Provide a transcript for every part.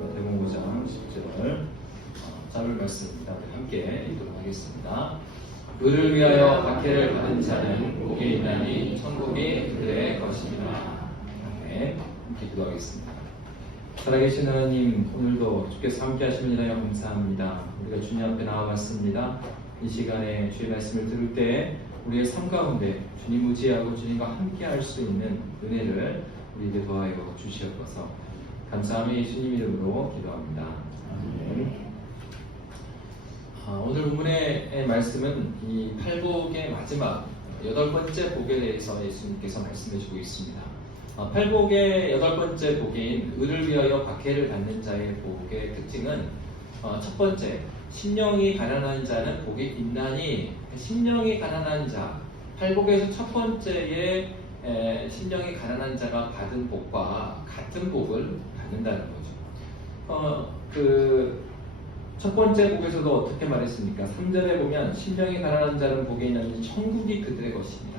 마태복음 5장 10절 짧은 말씀입니다. 함께 읽도록 하겠습니다. 그를 위하여 박해를 받은 자는 복이 있나니 천국이 그들의 것입니다. 아멘. 함께 기도하겠습니다. 살아계신 하나님, 오늘도 주께서 함께 하시는 일하여 감사합니다. 우리가 주님 앞에 나와봤습니다. 이 시간에 주의 말씀을 들을 때 우리의 삶 가운데 주님 의지하고 주님과 함께 할 수 있는 은혜를 우리에게 더하여 주시옵소서. 감사하며 예수님 이름으로 기도합니다. 아멘. 오늘 본문의 말씀은 이 팔복의 마지막 8번째 복에 대해서 예수님께서 말씀해 주고 있습니다. 팔복의 8번째 복인 의를 위하여 박해를 받는 자의 복의 특징은 첫 번째, 심령이 가난한 자는 복이 있나니. 심령이 가난한 자, 팔복에서 첫 번째의 심령이 가난한 자가 받은 복과 같은 복을 받는다는 거죠. 첫 번째 복에서도 어떻게 말했습니까? 3절에 보면 심령이 가난한 자는 복이 있나니 천국이 그들의 것입니다.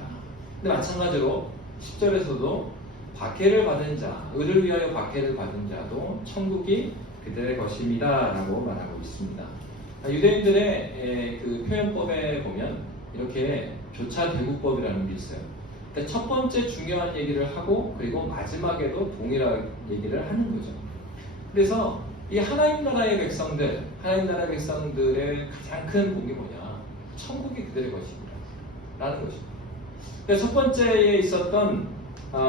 근데 마찬가지로 10절에서도 박해를 받은 자, 의를 위하여 박해를 받은 자도 천국이 그들의 것입니다 라고 말하고 있습니다. 유대인들의 그 표현법에 보면 이렇게 교차대국법이라는 게 있어요. 그러니까 첫 번째 중요한 얘기를 하고 그리고 마지막에도 동일한 얘기를 하는 거죠. 그래서 이 하나님 나라의 백성들, 하나님 나라의 백성들의 가장 큰 복이 뭐냐? 천국이 그들의 것입니다 라는 것입니다. 그래서 첫 번째에 있었던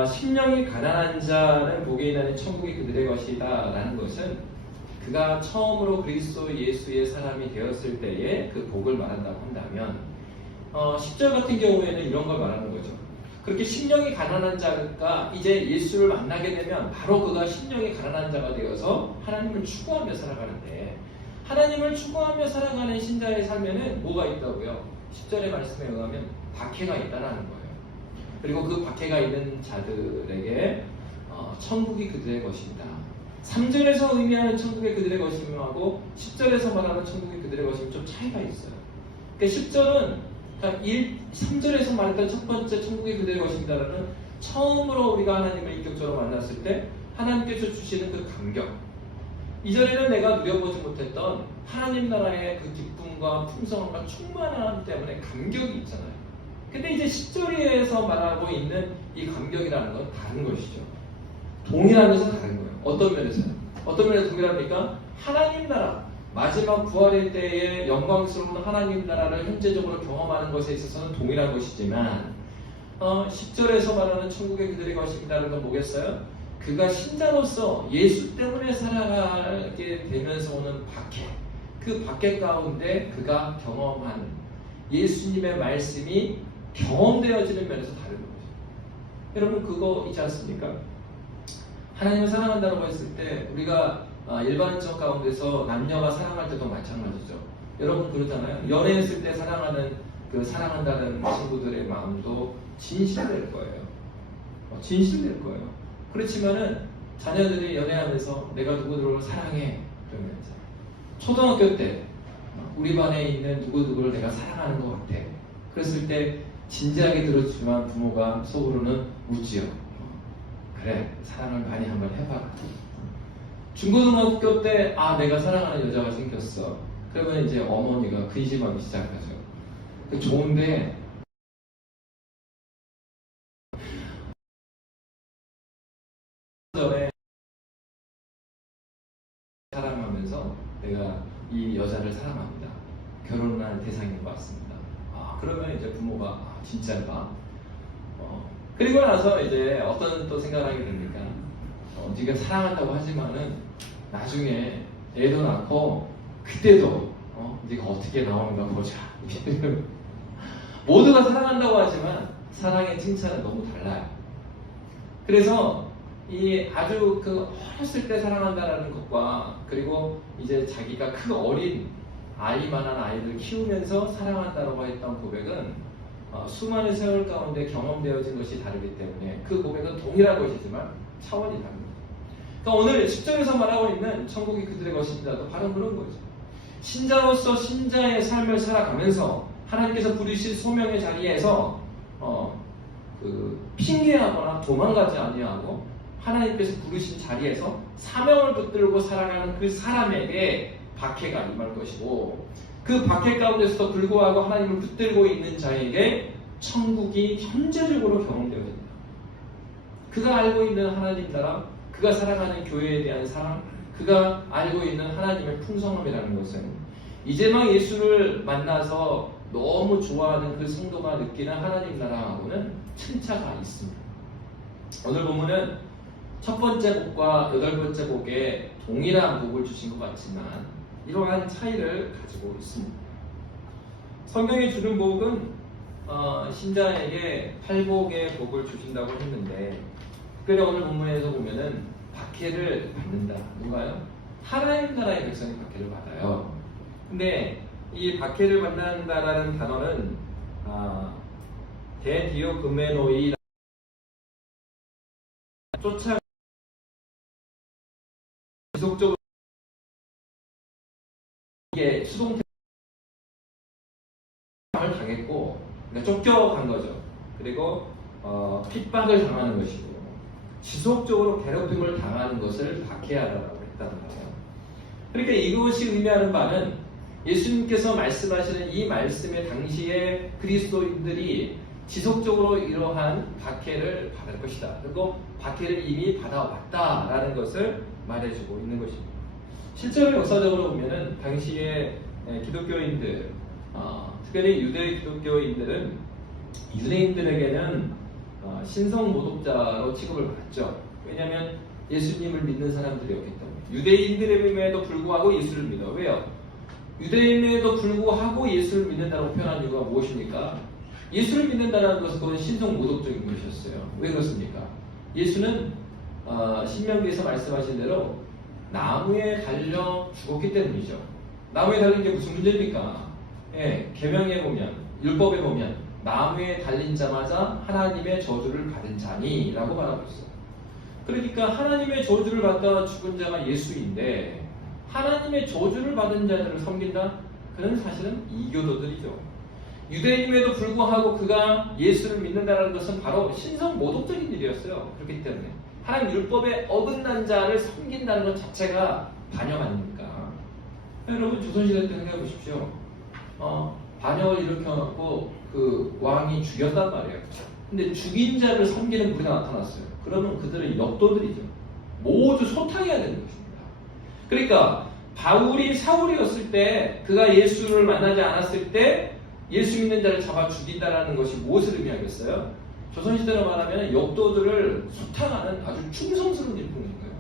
심령이 가난한 자는 복이 있나니 천국이 그들의 것이다 라는 것은 그가 처음으로 그리스도 예수의 사람이 되었을 때의 그 복을 말한다고 한다면 10절 같은 경우에는 이런 걸 말하는 거죠. 그렇게 심령이 가난한 자가 이제 예수를 만나게 되면 바로 그가 심령이 가난한 자가 되어서 하나님을 추구하며 살아가는데, 하나님을 추구하며 살아가는 신자의 삶에는 뭐가 있다고요? 10절의 말씀에 의하면 박해가 있다는 거예요. 그리고 그 박해가 있는 자들에게 천국이 그들의 것입니다. 3절에서 의미하는 천국이 그들의 것임하고 10절에서 말하는 천국이 그들의 것임 좀 차이가 있어요. 그러니까 10절은 3절에서 말했던 첫 번째 천국이 그들의 것입니다라는 처음으로 우리가 하나님을 인격적으로 만났을 때 하나님께서 주시는 그 감격, 2절에는 내가 누려보지 못했던 하나님 나라의 그 기쁨과 풍성함과 충만함 때문에 감격이 있잖아요. 근데 이제 10절에서 말하고 있는 이 감격이라는 건 다른 것이죠. 동일하면서 다른 거예요. 어떤 면에서요? 어떤 면에서 동일합니까? 하나님 나라, 마지막 부활의 때에 영광스러운 하나님 나라를 현재적으로 경험하는 것에 있어서는 동일한 것이지만 10절에서 말하는 천국의 그들의 것입니다라는 건 뭐겠어요? 그가 신자로서 예수 때문에 살아가게 되면서 오는 박해, 그 박해 가운데 그가 경험하는 예수님의 말씀이 경험되어지는 면에서 다른 거죠. 여러분 그거 있지 않습니까? 하나님을 사랑한다고 했을 때 우리가 일반적 가운데서 남녀가 사랑할 때도 마찬가지죠. 여러분 그러잖아요. 연애했을 때 사랑하는 그 사랑한다는 친구들의 마음도 진실될 거예요. 진실될 거예요. 그렇지만은 자녀들이 연애하면서 내가 누구누구를 사랑해 그러면 초등학교 때 우리 반에 있는 누구누구를 내가 사랑하는 것 같아. 그랬을 때 진지하게 들어주지만 부모가 속으로는 웃지요. 그래, 사랑을 많이 한번 해봐라. 중고등학교 때 내가 사랑하는 여자가 생겼어. 그러면 이제 어머니가 근심하기 시작하죠. 좋은데 전에 사랑하면서 내가 이 여자를 사랑합니다. 결혼할 대상인 것 같습니다. 그러면 이제 부모가 진짜인가? 그리고 나서 이제 어떤 또 생각을 하게 됩니까? 네가 사랑한다고 하지만은 나중에 애도 낳고 그때도 네가 어떻게 나오는가 보자. 모두가 사랑한다고 하지만 사랑의 칭찬은 너무 달라요. 그래서 이 아주 그 어렸을 때 사랑한다라는 것과 그리고 이제 자기가 그 어린 아이만한 아이를 키우면서 사랑한다라고 했던 고백은 수많은 세월 가운데 경험되어진 것이 다르기 때문에 그 고백은 동일한 것이지만 차원이 다릅니다. 그러니까 오늘 10절에서 말하고 있는 천국이 그들의 것입니다도 바로 그런 거죠. 신자로서 신자의 삶을 살아가면서 하나님께서 부르신 소명의 자리에서 핑계하거나 도망가지 아니하고 하나님께서 부르신 자리에서 사명을 붙들고 살아가는 그 사람에게 박해가 임할 것이고, 그 박해 가운데서도 불구하고 하나님을 붙들고 있는 자에게 천국이 현재적으로 경험되어진다. 그가 알고 있는 하나님 나라, 그가 살아가는 교회에 대한 사랑, 그가 알고 있는 하나님의 풍성함이라는 것은 이제 막 예수를 만나서 너무 좋아하는 그 성도가 느끼는 하나님 나라하고는 층차가 있습니다. 오늘 본문은 첫 번째 복과 여덟 번째 복에 동일한 복을 주신 것 같지만 이러한 차이를 가지고 있습니다. 성경이 주는 복은 신자에게 팔복의 복을 주신다고 했는데, 특별히 오늘 본문에서 보면은 박해를 받는다. 누가요? 하나님 나라의 백성이 박해를 받아요. 근데 이 박해를 받는다라는 단어는 데디오그메노이, 쫓아 지속적으로 이게 수동태를 당했고 쫓겨간 거죠. 그리고 핍박을 당하는 것이고 지속적으로 괴롭힘을 당하는 것을 박해하라고 했다는 거예요. 그러니까 이것이 의미하는 바는 예수님께서 말씀하시는 이 말씀의 당시에 그리스도인들이 지속적으로 이러한 박해를 받을 것이다. 그리고 박해를 이미 받아왔다라는 것을 말해주고 있는 것입니다. 실제로 역사적으로 보면은 당시에 기독교인들, 특별히 유대 기독교인들은 유대인들에게는 신성 모독자로 취급을 받았죠. 왜냐하면 예수님을 믿는 사람들이었기 때문에. 유대인들임에도 불구하고 예수를 믿어. 왜요? 유대인임에도 불구하고 예수를 믿는다고 표현한 이유가 무엇입니까? 예수를 믿는다는 것은 그건 신성 모독적인 것이었어요. 왜 그렇습니까? 예수는 신명기에서 말씀하신 대로 나무에 달려 죽었기 때문이죠. 나무에 달린 게 무슨 문제입니까? 계명에 보면, 율법에 보면 나무에 달린 자마자 하나님의 저주를 받은 자니 라고 말하고 있어요. 그러니까 하나님의 저주를 받다 죽은 자가 예수인데, 하나님의 저주를 받은 자들을 섬긴다? 그는 사실은 이교도들이죠. 유대인임에도 불구하고 그가 예수를 믿는다는 것은 바로 신성 모독적인 일이었어요. 그렇기 때문에 하나님 율법에 어긋난 자를 섬긴다는 것 자체가 반역 아닙니까? 여러분 조선시대 때 생각해 보십시오. 반역을 일으켜놓고 그 왕이 죽였단 말이에요. 근데 죽인 자를 섬기는 무리가 나타났어요. 그러면 그들은 역도들이죠. 모두 소탕해야 되는 것입니다. 그러니까 바울이 사울이었을 때, 그가 예수를 만나지 않았을 때 예수 믿는 자를 잡아 죽인다는 것이 무엇을 의미하겠어요? 조선시대로 말하면 역도들을 소탕하는 아주 충성스러운 일꾼인 거예요.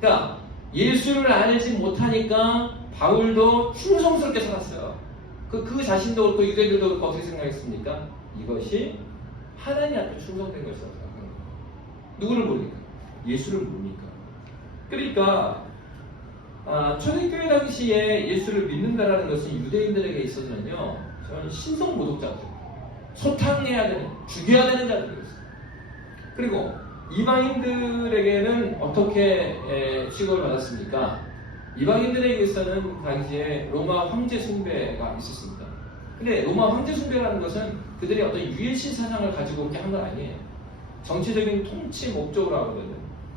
그러니까 예수를 알지 못하니까 바울도 충성스럽게 살았어요. 그 자신도 그렇고 유대인들도 그렇고 어떻게 생각했습니까? 이것이 하나님 앞에 충성된 것이라고 생각하는 거예요. 누구를 모르니까? 예수를 모르니까. 그러니까 초대교회 당시에 예수를 믿는다라는 것은 유대인들에게 있어서는요, 저는 신성 모독자들, 소탕해야 되는, 죽여야 되는 자들이었어요. 그리고 이방인들에게는 어떻게 취급을 받았습니까? 이방인들에게서는 당시에 로마 황제 숭배가 있었습니다. 근데 로마 황제 숭배라는 것은 그들이 어떤 유일신 사상을 가지고 그렇게 한 건 아니에요. 정치적인 통치 목적으로 하거든요.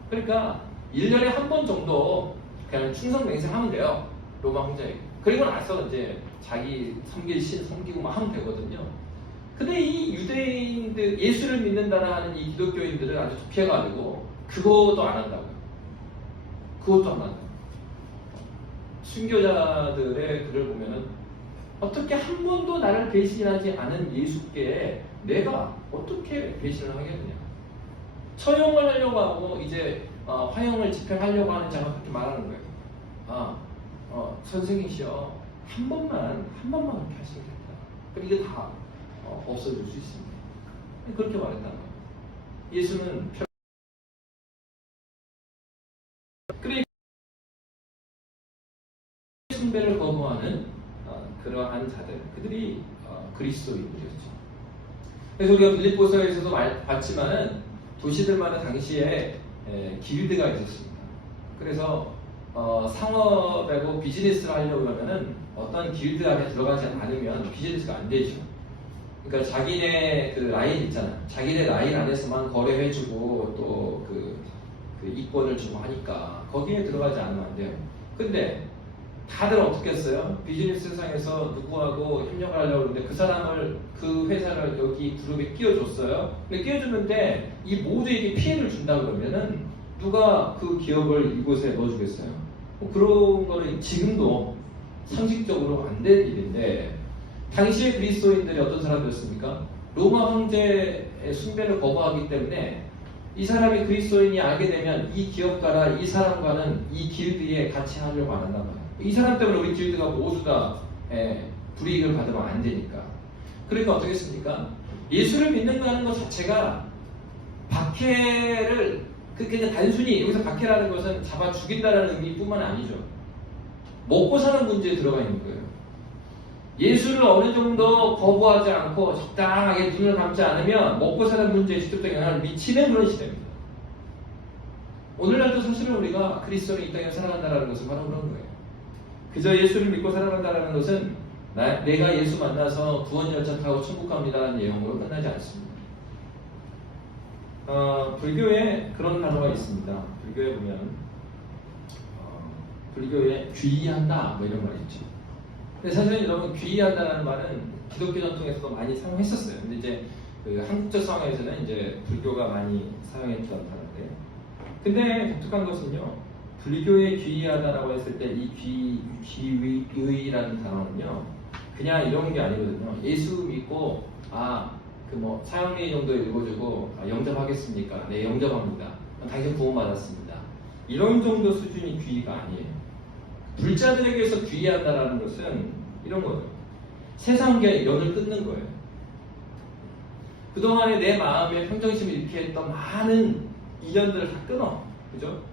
그러니까 1년에 한 번 정도 그냥 충성 맹세하면 돼요. 로마 황제에게. 그리고 나서 이제 자기 섬길 신 섬기고 막 하면 되거든요. 근데 이 유대인들, 예수를 믿는다라 하는 이 기독교인들은 아주 독해가지고 그것도 안 한다고요. 그것도 안 한다고. 순교자들의 글을 보면은 어떻게 한 번도 나를 배신하지 않은 예수께 내가 어떻게 배신을 하겠느냐. 처형을 하려고 하고 이제 화형을 집행하려고 하는 자가 그렇게 말하는 거예요. 선생님이시여, 한 번만 그렇게 하시겠다. 그럼 이게 다 없어질 수 있습니다. 그렇게 말했단 말이에요. 예수는 그래 숭배를 거부하는 그러한 자들, 그들이 그리스도인들이었죠. 그래서 우리가 빌립보서에서도 봤지만은 도시들마다 당시에 길드가 있었습니다. 그래서 비즈니스를 하려고 하면은 어떤 길드 안에 들어가지 않으면 비즈니스가 안 되죠. 그러니까 자기네 그 라인 있잖아. 자기네 라인 안에서만 거래해주고 또 그 이권을 주고 하니까 거기에 들어가지 않으면 안 돼요. 근데 다들 어떻게 했어요? 비즈니스 세상에서 누구하고 협력을 하려고 그러는데 그 사람을, 그 회사를 여기 그룹에 끼워줬어요. 근데 끼워주는데 이 모두에게 피해를 준다 그러면은 누가 그 기업을 이곳에 넣어주겠어요? 뭐 그런 거는 지금도 상식적으로 안 될 일인데, 당시의 그리스도인들이 어떤 사람들이었습니까? 로마 황제의 숭배를 거부하기 때문에 이 사람이 그리스도인이 알게 되면 이 기업가라 이 사람과는 이 길드에 같이 하려고 안 한단 말이에요. 이 사람 때문에 우리 길드가 모두 다 불이익을 받으면 안 되니까. 그러니까 어떻게 했습니까? 예수를 믿는가 하는 것 자체가 박해를, 그냥 단순히 여기서 박해라는 것은 잡아 죽인다는 의미뿐만 아니죠. 먹고 사는 문제에 들어가 있는 거예요. 예수를 어느 정도 거부하지 않고 적당하게 눈을 감지 않으면 먹고 사는 문제에 직접적인 영향을 미치는 그런 시대입니다. 오늘날도 사실은 우리가 그리스도를 이 땅에 살아간다는 것은 바로 그런 거예요. 그저 예수를 믿고 살아간다는 것은 내가 예수 만나서 구원 열차 타고 천국 갑니다라는 내용으로 끝나지 않습니다. 불교에 그런 단어가 있습니다. 불교에 보면 불교에 귀의한다 뭐 이런 말이 있죠. 근데 사실은 여러분, 귀의한다라는 말은 기독교 전통에서도 많이 사용했었어요. 근데 이제 그 한국적 상황에서는 이제 불교가 많이 사용했던 단어인데요. 근데 독특한 것은요, 불교에 귀의하다라고 했을 때 이 귀의라는 단어는요, 그냥 이런 게 아니거든요. 예수 믿고 그 뭐 사형리 정도 읽어주고 영접하겠습니까? 네, 영접합니다. 당신 구원받았습니다. 이런 정도 수준이 귀의가 아니에요. 불자들에게서 귀의한다라는 것은 이런 거예요. 세상계 연을 끊는 거예요. 그동안에 내 마음에 평정심을 잃게 했던 많은 인연들을 다 끊어. 그죠?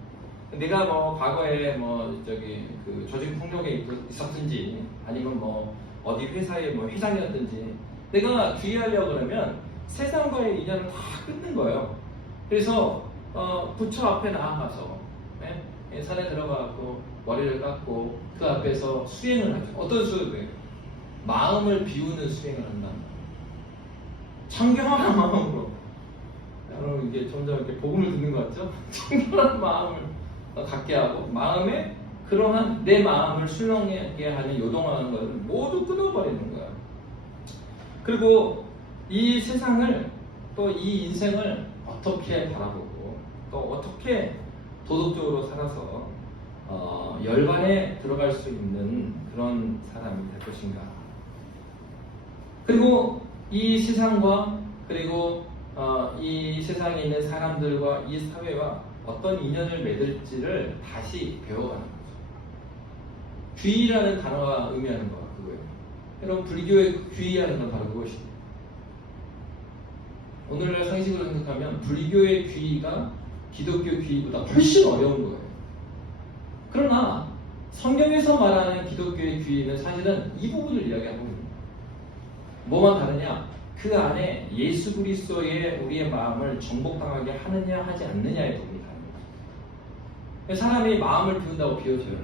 내가 뭐 과거에 그 조직 폭력에 있었든지 아니면 뭐 어디 회사에 뭐 회장이었든지 내가 귀의하려고 그러면 세상과의 인연을 다 끊는 거예요. 그래서 부처 앞에 나아가서 산에 들어가고 머리를 깎고 그 앞에서 수행을 하죠. 어떤 수행을? 마음을 비우는 수행을 한다. 청결한 마음으로. 여러분, 이게 점점 이렇게 복음을 듣는 것 같죠? 청결한 마음을 갖게 하고 마음에 그러한 내 마음을 순응하게 하는 요동하는 것을 모두 끊어버리는 거야. 그리고 이 세상을, 또 이 인생을 어떻게 바라보고 또 어떻게 도덕적으로 살아서 열반에 들어갈 수 있는 그런 사람이 될 것인가. 그리고 이 세상과, 그리고 이 세상에 있는 사람들과 이 사회와 어떤 인연을 맺을지를 다시 배워가는 거죠. 귀의라는 단어가 의미하는 거야, 그거예요. 여러분, 불교의 귀의하는 건 바로 그것이에요. 오늘날 상식으로 생각하면 불교의 귀의가 기독교 귀의보다 훨씬 어려운 거예요. 그러나 성경에서 말하는 기독교의 귀의는 사실은 이 부분을 이야기하고 있는 거예요. 뭐만 다르냐? 그 안에 예수 그리스도의 우리의 마음을 정복당하게 하느냐 하지 않느냐의 부분이 다른 거죠. 사람이 마음을 비운다고 비워져요.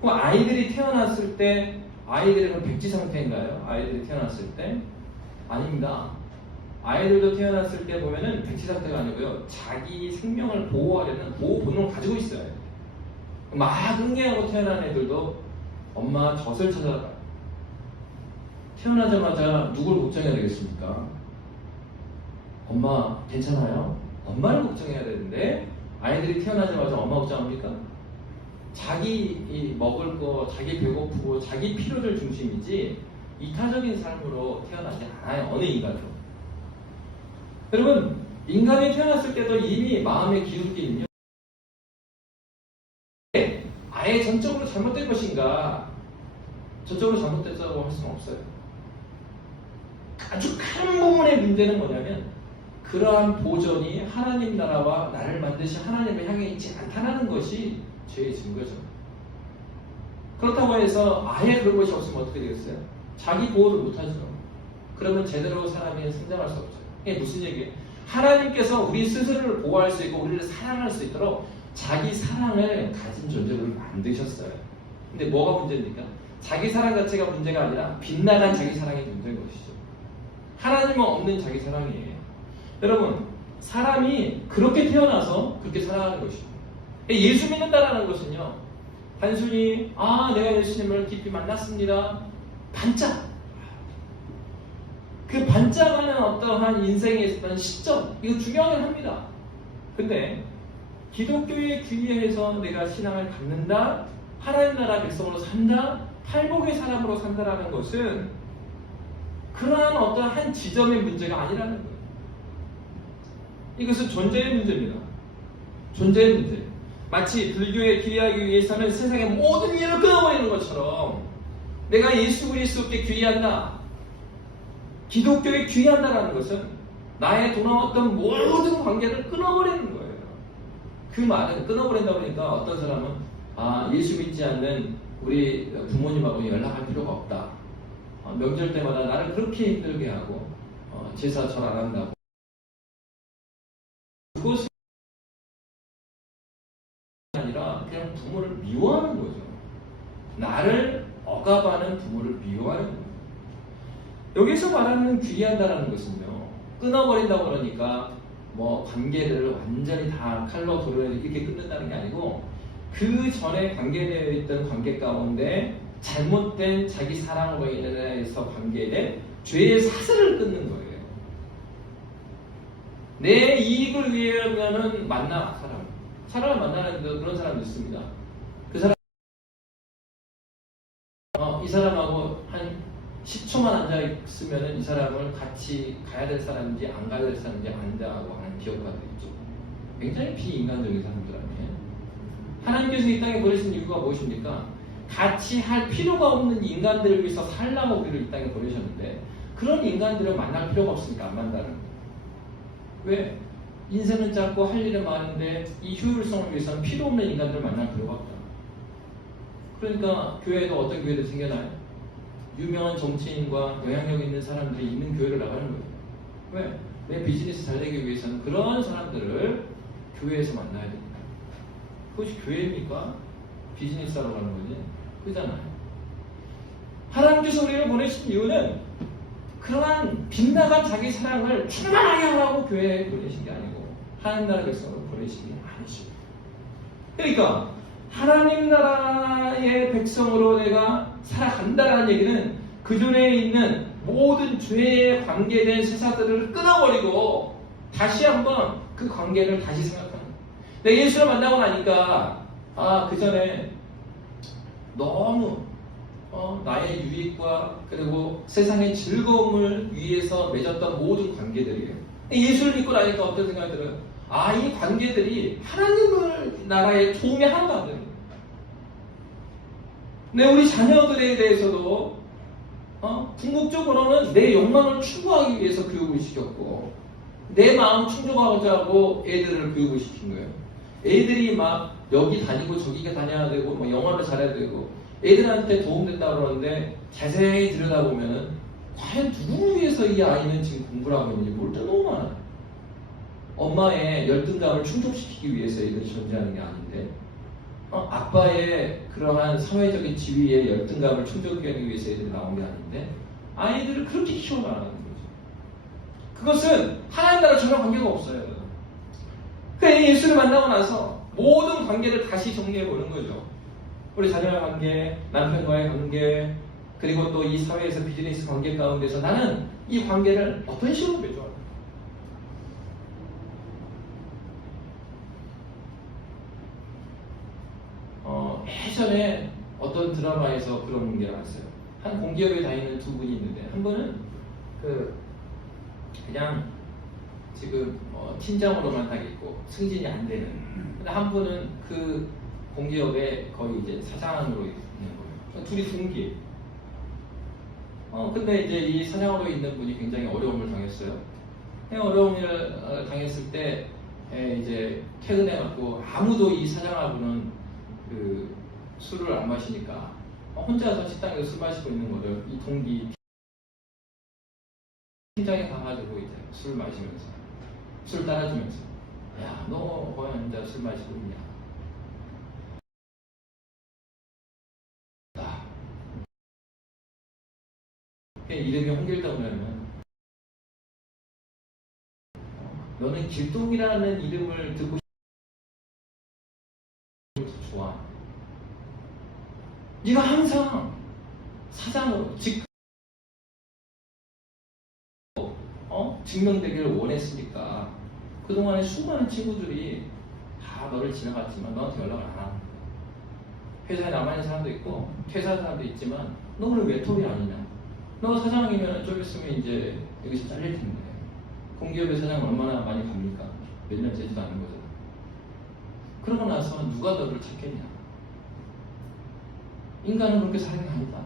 그 아이들이 태어났을 때, 아이들은 백지 상태인가요? 아이들이 태어났을 때? 아닙니다. 아이들도 태어났을 때 보면은 백지 상태가 아니고요, 자기 생명을 보호하려는 보호 본능을 가지고 있어요. 막 응애하고 태어난 애들도 엄마 젖을 찾아가요. 태어나자마자 누굴 걱정해야 되겠습니까? 엄마 괜찮아요? 엄마를 걱정해야 되는데 아이들이 태어나자마자 엄마 걱정합니까? 자기 먹을 거, 자기 배고프고 자기 필요들 중심이지 이타적인 삶으로 태어나지 않아요. 어느 인간도. 여러분, 인간이 태어났을 때도 이미 마음의 기울기는요, 아예 전적으로 잘못된 것인가? 전적으로 잘못됐다고 할 수는 없어요. 아주 큰 부분의 문제는 뭐냐면 그러한 보존이 하나님 나라와 나를 만드신 하나님을 향해 있지 않다는 것이 죄의 증거죠. 그렇다고 해서 아예 그런 것이 없으면 어떻게 되겠어요? 자기 보호를 못하죠. 그러면 제대로 사람이 성장할 수 없어요. 이게 무슨 얘기예요? 하나님께서 우리 스스로를 보호할 수 있고 우리를 사랑할 수 있도록 자기 사랑을 가진 존재로 만드셨어요. 근데 뭐가 문제입니까? 자기 사랑 자체가 문제가 아니라 빗나간 자기 사랑이 문제인 것이죠. 하나님은 없는 자기 사랑이에요. 여러분, 사람이 그렇게 태어나서 그렇게 살아가는 것입니다. 예수 믿는다라는 것은요, 단순히 내가 예수님을 깊이 만났습니다. 반짝. 그 반짝하는 어떠한 인생에 있었던 시점, 이거 중요하긴 합니다. 근데 기독교에 귀의해서 내가 신앙을 갖는다, 하나님 나라 백성으로 산다, 팔복의 사람으로 산다라는 것은 그러한 어떤 한 지점의 문제가 아니라는 거예요. 이것은 존재의 문제입니다. 존재의 문제. 마치 불교에 귀의하기 위해서는 세상의 모든 일을 끊어버리는 것처럼 내가 예수 그리스도께 귀의한다, 기독교에 귀의한다라는 것은 나의 돌아왔던 모든 관계를 끊어버리는 거예요. 그 말은 끊어버린다 보니까 어떤 사람은 예수 믿지 않는 우리 부모님하고 연락할 필요가 없다. 명절 때마다 나를 그렇게 힘들게 하고 제사 절 안 한다고. 그것이 아니라 그냥 부모를 미워하는 거죠. 나를 억압하는 부모를 미워하는 거예요. 여기서 말하는 귀의한다라는 것은요, 끊어버린다고 그러니까 뭐 관계를 완전히 다 칼로 도로 이렇게 끊는다는 게 아니고 그 전에 관계되어 있던 관계 가운데 잘못된 자기 사랑으로 인해서 관계된 죄의 사슬을 끊는 거예요. 내 이익을 위하면은 만나 사람을 만나는데 그런 사람도 있습니다. 그 사람 이 사람하고 한 10초만 앉아 있으면은 이 사람을 같이 가야 될 사람인지 안 가야 될 사람인지 안다고 하는 기업가들 있죠. 굉장히 비인간적인 사람들 아니에요. 하나님께서 이 땅에 보내신 이유가 무엇입니까? 같이 할 필요가 없는 인간들을 위해서 살라고 우리를 이 땅에 보내셨는데 그런 인간들을 만날 필요가 없으니까 안 만나는 거예요. 왜? 인생은 짧고 할 일은 많은데 이 효율성을 위해서는 필요 없는 인간들을 만날 필요가 없다. 그러니까 교회에도 어떤 교회들이 생겨나요? 유명한 정치인과 영향력 있는 사람들이 있는 교회를 나가는 거예요. 왜? 내 비즈니스 잘 되기 위해서는 그런 사람들을 교회에서 만나야 됩니다. 그것이 교회입니까? 비즈니스 하러 가는 거지? 그잖아요. 하나님께서 우리를 보내신 이유는 그러한 빗나간 자기 사랑을 충만하게 하라고 교회에 보내신 게 아니고 하나님 나라 백성으로 보내신 게 아니시고, 그러니까 하나님 나라의 백성으로 내가 살아간다는 얘기는 그 전에 있는 모든 죄에 관계된 세사들을 끊어버리고 다시 한번 그 관계를 다시 생각하는 거예요. 내가 예수를 만나고 나니까 그 전에 너무 나의 유익과 그리고 세상의 즐거움을 위해서 맺었던 모든 관계들이에요. 예수를 믿고 나니까 어떤 생각이 들어요? 이 관계들이 하나님의 나라에 도움이 하나도 안 되는 거예요. 네, 우리 자녀들에 대해서도 궁극적으로는 내 욕망을 추구하기 위해서 교육을 시켰고 내 마음 충족하고자 하고 애들을 교육을 시킨 거예요. 애들이 막 여기 다니고 저기 다녀야 되고 뭐 영어를 잘해야 되고 애들한테 도움된다고 그러는데 자세히 들여다보면은 과연 누구를 위해서 이 아이는 지금 공부를 하고 있는지 모를 때 너무 많아요. 엄마의 열등감을 충족시키기 위해서 애들이 존재하는 게 아닌데 아빠의 그러한 사회적인 지위의 열등감을 충족하기 위해서 애들이 나온 게 아닌데 아이들을 그렇게 키워나가는 거죠. 그것은 하나님 나라 전혀 관계가 없어요. 그러니까 예수를 만나고 나서 모든 관계를 다시 정리해 보는 거죠. 우리 자녀의 관계, 남편과의 관계, 그리고 또 이 사회에서 비즈니스 관계 가운데서 나는 이 관계를 어떤 식으로 맺어요? 예전에 어떤 드라마에서 그런 관계를 봤어요. 한 공기업에 다니는 두 분이 있는데 한 분은 그냥 지금 팀장으로만 딱 있고 승진이 안 되는. 근데 한 분은 그 공기업에 거의 이제 사장으로 있는 거예요. 둘이 동기예요. 근데 이제 이 사장으로 있는 분이 굉장히 어려움을 당했어요. 어려움을 당했을 때 이제 퇴근해갖고 아무도 이 사장하고는 그 술을 안 마시니까 혼자서 식당에서 술 마시고 있는 거를 이 동기 팀장에 가가지고 이제 술 마시면서 술 따라주면서 야, 너 거기 혼자 술 마시고 있냐? 이름이 홍길동이라면 너는 길동이라는 이름을 듣고 좋아. 네가 항상 사장으로 증명되기를 원했으니까 그동안에 수많은 친구들이 다 너를 지나갔지만 너한테 연락을 안 하는 거야. 회사에 남아있는 사람도 있고 퇴사한 사람도 있지만 너 오늘 왜 톱이 아니냐? 너 사장이면 좀 있으면 이제 여기서 잘릴 텐데 공기업의 사장 얼마나 많이 갑니까? 몇 년째지도 않은 거잖아. 그러고 나서 누가 너를 찾겠냐? 인간은 그렇게 사는 게 아니다.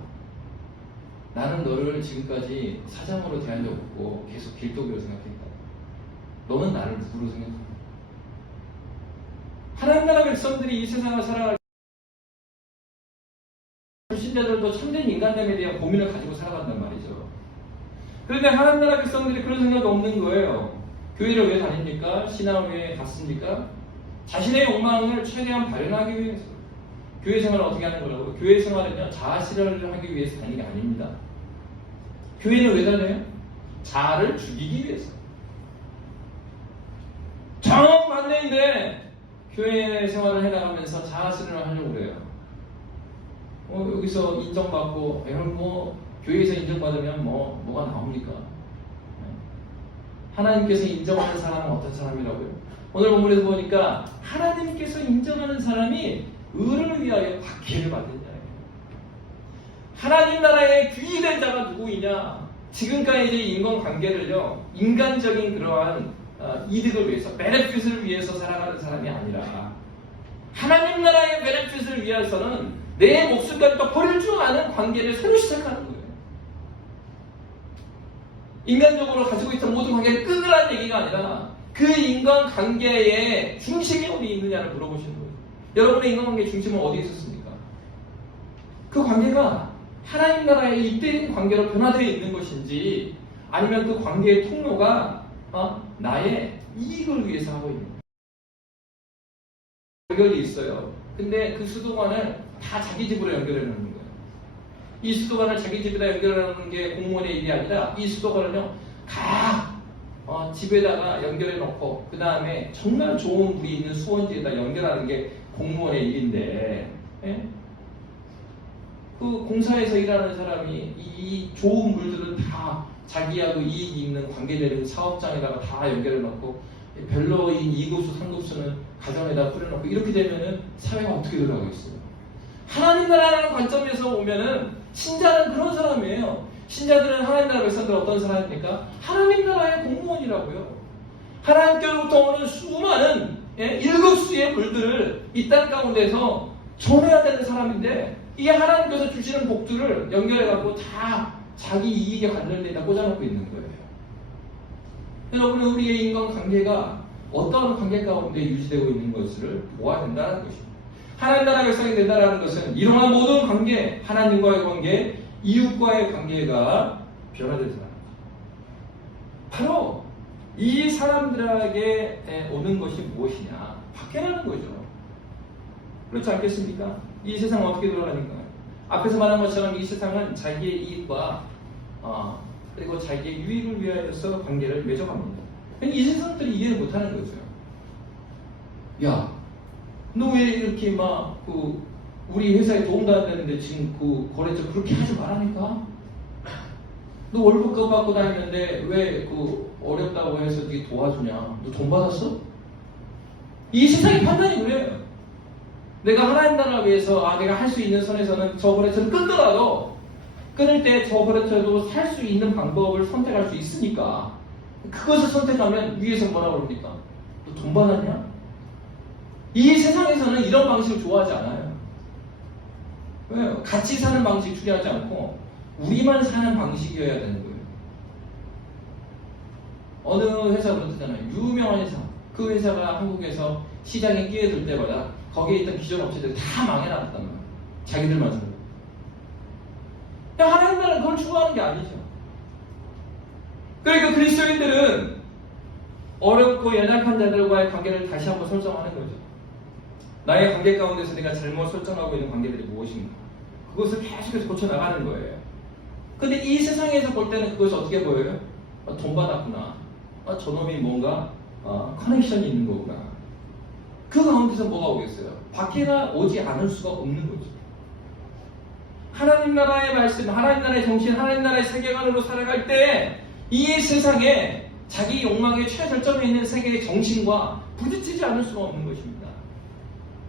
나는 너를 지금까지 사장으로 대한 적 없고 계속 길동이로 생각했다. 너는 나를 누구로 생각하냐? 하나님 나라 백성들이 이 세상을 살아갈 신자들도 참된 인간됨에 대한 고민을 가지고 살아간단 말이죠. 그런데 하나님 나라 백성들이 그런 생각이 없는 거예요. 교회를 왜 다닙니까? 신앙을 왜 갔습니까? 자신의 욕망을 최대한 발현하기 위해서. 교회 생활을 어떻게 하는 거라고요? 교회 생활은요, 자아 실현을 하기 위해서 다니는 게 아닙니다. 교회는 왜 다녀요? 자아를 죽이기 위해서. 정반대인데 교회 생활을 해나가면서 자아 실현을 하려고 그래요. 여기서 인정받고, 교회에서 인정받으면 뭐가 나옵니까? 하나님께서 인정하는 사람은 어떤 사람이라고요? 오늘 본문에서 보니까 하나님께서 인정하는 사람이 의를 위하여 박해를 받는 자예요. 하나님 나라의 귀된 자가 누구이냐? 지금까지 이제 인간관계를요, 인간적인 그러한 이득을 위해서, 베네핏을 위해서 살아가는 사람이 아니라 하나님 나라의 베네핏을 위해서는 내 목숨까지 또 버릴 줄 아는 관계를 새로 시작하는 거예요. 인간적으로 가지고 있던 모든 관계를 끊으라는 얘기가 아니라 그 인간관계의 중심이 어디 있느냐를 물어보시는 거예요. 여러분의 인간관계의 중심은 어디에 있었습니까? 그 관계가 하나님 나라의 입대인 관계로 변화되어 있는 것인지 아니면 그 관계의 통로가 나의 이익을 위해서 하고 있는 거예요. 연결이 있어요. 근데 그 수도관을 다 자기 집으로 연결해 놓는 거예요. 이 수도관을 자기 집에다 연결해 놓는 게 공무원의 일이 아니라 이 수도관을요, 각 집에다가 연결해 놓고 그 다음에 정말 좋은 물이 있는 수원지에다 연결하는 게 공무원의 일인데, 그 공사에서 일하는 사람이 이 좋은 물들은 다 자기하고 이익이 있는 관계되는 사업장에다가 다 연결해 놓고 별로인 2급수, 3급수는 가정에다 뿌려놓고 이렇게 되면은 사회가 어떻게 돌아가겠어요? 하나님 나라라는 관점에서 보면은 신자는 그런 사람이에요. 신자들은 하나님 나라 백성들 어떤 사람입니까? 하나님 나라의 공무원이라고요. 하나님께로부터 오는 수많은 1급수의 물들을 이 땅 가운데서 전해야 되는 사람인데 이 하나님께서 주시는 복들을 연결해갖고 다 자기 이익에 관련돼다 꽂아놓고 있는 거예요. 여러분, 우리의 인간관계가 어떤 관계 가운데 유지되고 있는 것을 보아야 된다는 것입니다. 하나님 나라 백성이 된다는 것은 이러한 모든 관계, 하나님과의 관계, 이웃과의 관계가 변화되지 않는다. 바로 이 사람들에게 오는 것이 무엇이냐? 박해라는 거죠. 그렇지 않겠습니까? 이 세상은 어떻게 돌아가는가요? 앞에서 말한 것처럼 이 세상은 자기의 이익과 그리고 자기의 유익을 위하여서 관계를 맺어갑니다. 이 세상들이 이해를 못하는 거죠. 야, 너 왜 이렇게 우리 회사에 도움도 안 되는데 지금 그 거래처 그렇게 하지 말라니까? 너 월급값 받고 다니는데 왜 어렵다고 해서 네 도와주냐? 너 돈 받았어? 이 세상의 판단이 그래요. 내가 하나님 나라 위해서 내가 할 수 있는 선에서는 저 거래처를 끊더라도 끊을 때 저 거래처도 살 수 있는 방법을 선택할 수 있으니까 그것을 선택하면 위에서 뭐라고 그럽니까? 너 돈 받았냐? 이 세상에서는 이런 방식을 좋아하지 않아요. 왜요? 같이 사는 방식 추구하지 않고 우리만 사는 방식이어야 되는 거예요. 어느 회사 그렇잖아요. 유명한 회사. 그 회사가 한국에서 시장에 끼어들 때마다 거기에 있던 기존 업체들이 다 망해 나갔단 말이에요. 자기들만 살고. 하나님 나라는 그걸 추구하는 게 아니죠. 그러니까 그리스도인들은 어렵고 연약한 자들과의 관계를 다시 한번 설정하는 거죠. 나의 관계 가운데서 내가 잘못 설정하고 있는 관계들이 무엇인가? 그것을 계속해서 고쳐나가는 거예요. 근데 이 세상에서 볼 때는 그것이 어떻게 보여요? 돈 받았구나. 저놈이 뭔가 커넥션이 있는 거구나. 그 가운데서 뭐가 오겠어요? 박해가 오지 않을 수가 없는 거죠. 하나님 나라의 말씀, 하나님 나라의 정신, 하나님 나라의 세계관으로 살아갈 때 이 세상에 자기 욕망의 최절점에 있는 세계의 정신과 부딪히지 않을 수가 없는 것입니다.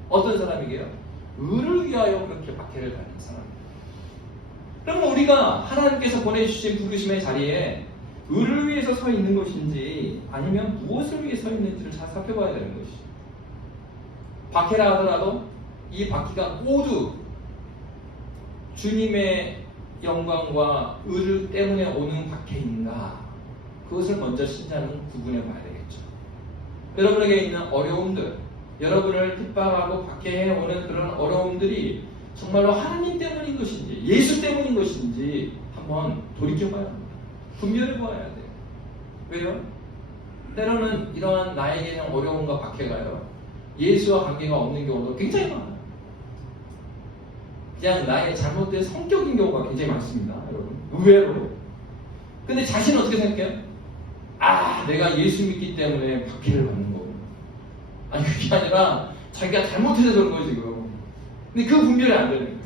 어떤 사람이게요? 의를 위하여 그렇게 박해를 받는 사람입니다. 그러면 우리가 하나님께서 보내주신 부르심의 자리에 의를 위해서 서 있는 것인지 아니면 무엇을 위해 서 있는지를 잘 살펴봐야 되는 것이죠. 박해라 하더라도 이 박해가 모두 주님의 영광과 의 때문에 오는 박해인가, 그것을 먼저 신자는 구분해 봐야 되겠죠. 여러분에게 있는 어려움들, 여러분을 핍박하고 박해해 오는 그런 어려움들이 정말로 하나님 때문인 것인지 예수 때문인 것인지 한번 돌이켜봐야 합니다. 분별해 봐야 돼요. 왜요? 때로는 이러한 나에게 있는 어려움과 박해가요, 예수와 관계가 없는 경우도 굉장히 많아요. 그냥 나의 잘못된 성격인 경우가 굉장히 많습니다, 여러분. 의외로. 근데 자신은 어떻게 생각해요? 아, 내가 예수 믿기 때문에 박해를 받는 거고. 아니, 그게 아니라 자기가 잘못해서 그런 거예요, 지금. 근데 그 분별이 안 되는 거예요.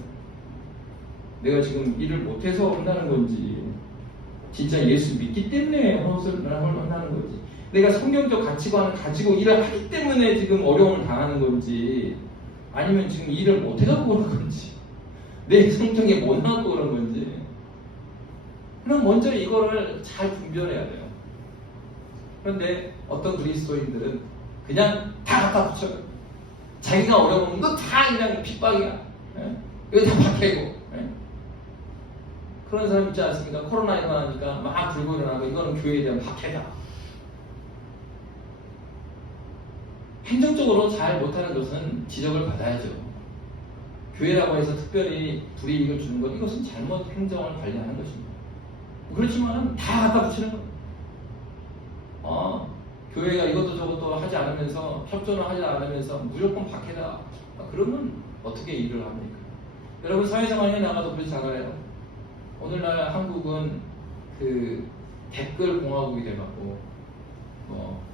내가 지금 일을 못해서 혼나는 건지, 진짜 예수 믿기 때문에 혼나는 건지, 내가 성경적 가치관을 가지고 일을 하기 때문에 지금 어려움을 당하는 건지, 아니면 지금 일을 못해서 그런 건지, 내 성격에 못 나고 그런 건지. 그럼 먼저 이거를 잘 분별해야 돼요. 그런데 어떤 그리스도인들은 그냥 다 갖다 붙여요. 자기가 어려운 거 다 그냥 핍박이야. 이거 다 박해고. 그런 사람 있지 않습니까? 코로나 일어나니까 막 들고 일어나고 이거는 교회에 대한 박해다. 행정적으로 잘 못하는 것은 지적을 받아야죠. 교회라고 해서 특별히 불이익을 주는 것, 이것은 잘못 행정을 관리하는 것입니다. 그렇지만 다 갖다 붙이는 겁니다. 교회가 이것도 저것도 하지 않으면서, 협조는 하지 않으면서 무조건 박해다. 그러면 어떻게 일을 합니까? 여러분, 사회생활에 나가도 그렇지 않아요? 오늘날 한국은 그 댓글 공화국이 돼갖고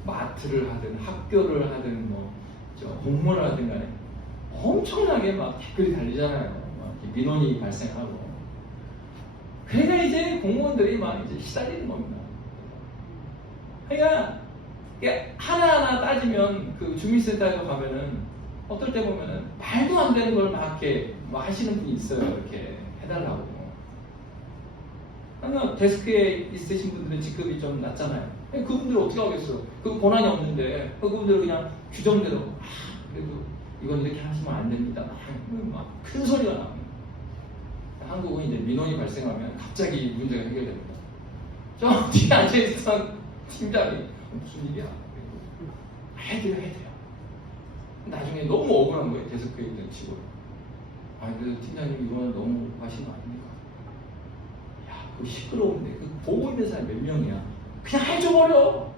마트를 하든 학교를 하든 공무원을 하든 간에 엄청나게 막 댓글이 달리잖아요. 막 민원이 발생하고. 그러니까 이제 공무원들이 막 이제 시달리는 겁니다. 그러니까 하나하나 따지면 그 주민센터에 가면은 어떨 때 보면은 말도 안 되는 걸 막 이렇게 하시는 분이 있어요. 이렇게 해달라고. 그러니까 데스크에 있으신 분들은 직급이 좀 낮잖아요. 그분들은 어떻게 하겠어? 그 권한이 없는데 그분들은 그냥 규정대로 그래도 이건 이렇게 하시면 안 됩니다. 막 큰 소리가 나옵니다. 한국은 이제 민원이 발생하면 갑자기 문제가 해결됩니다. 저 뒤에 앉아있던 팀장이 무슨 일이야? 해야 돼요. 나중에 너무 억울한 거예요. 데스크에 있던 직원. 그래도 팀장님 이거는 너무 하신 거 아닙니까? 야, 그거 시끄러운데 그 보고 있는 사람 몇 명이야? 그냥 해줘버려.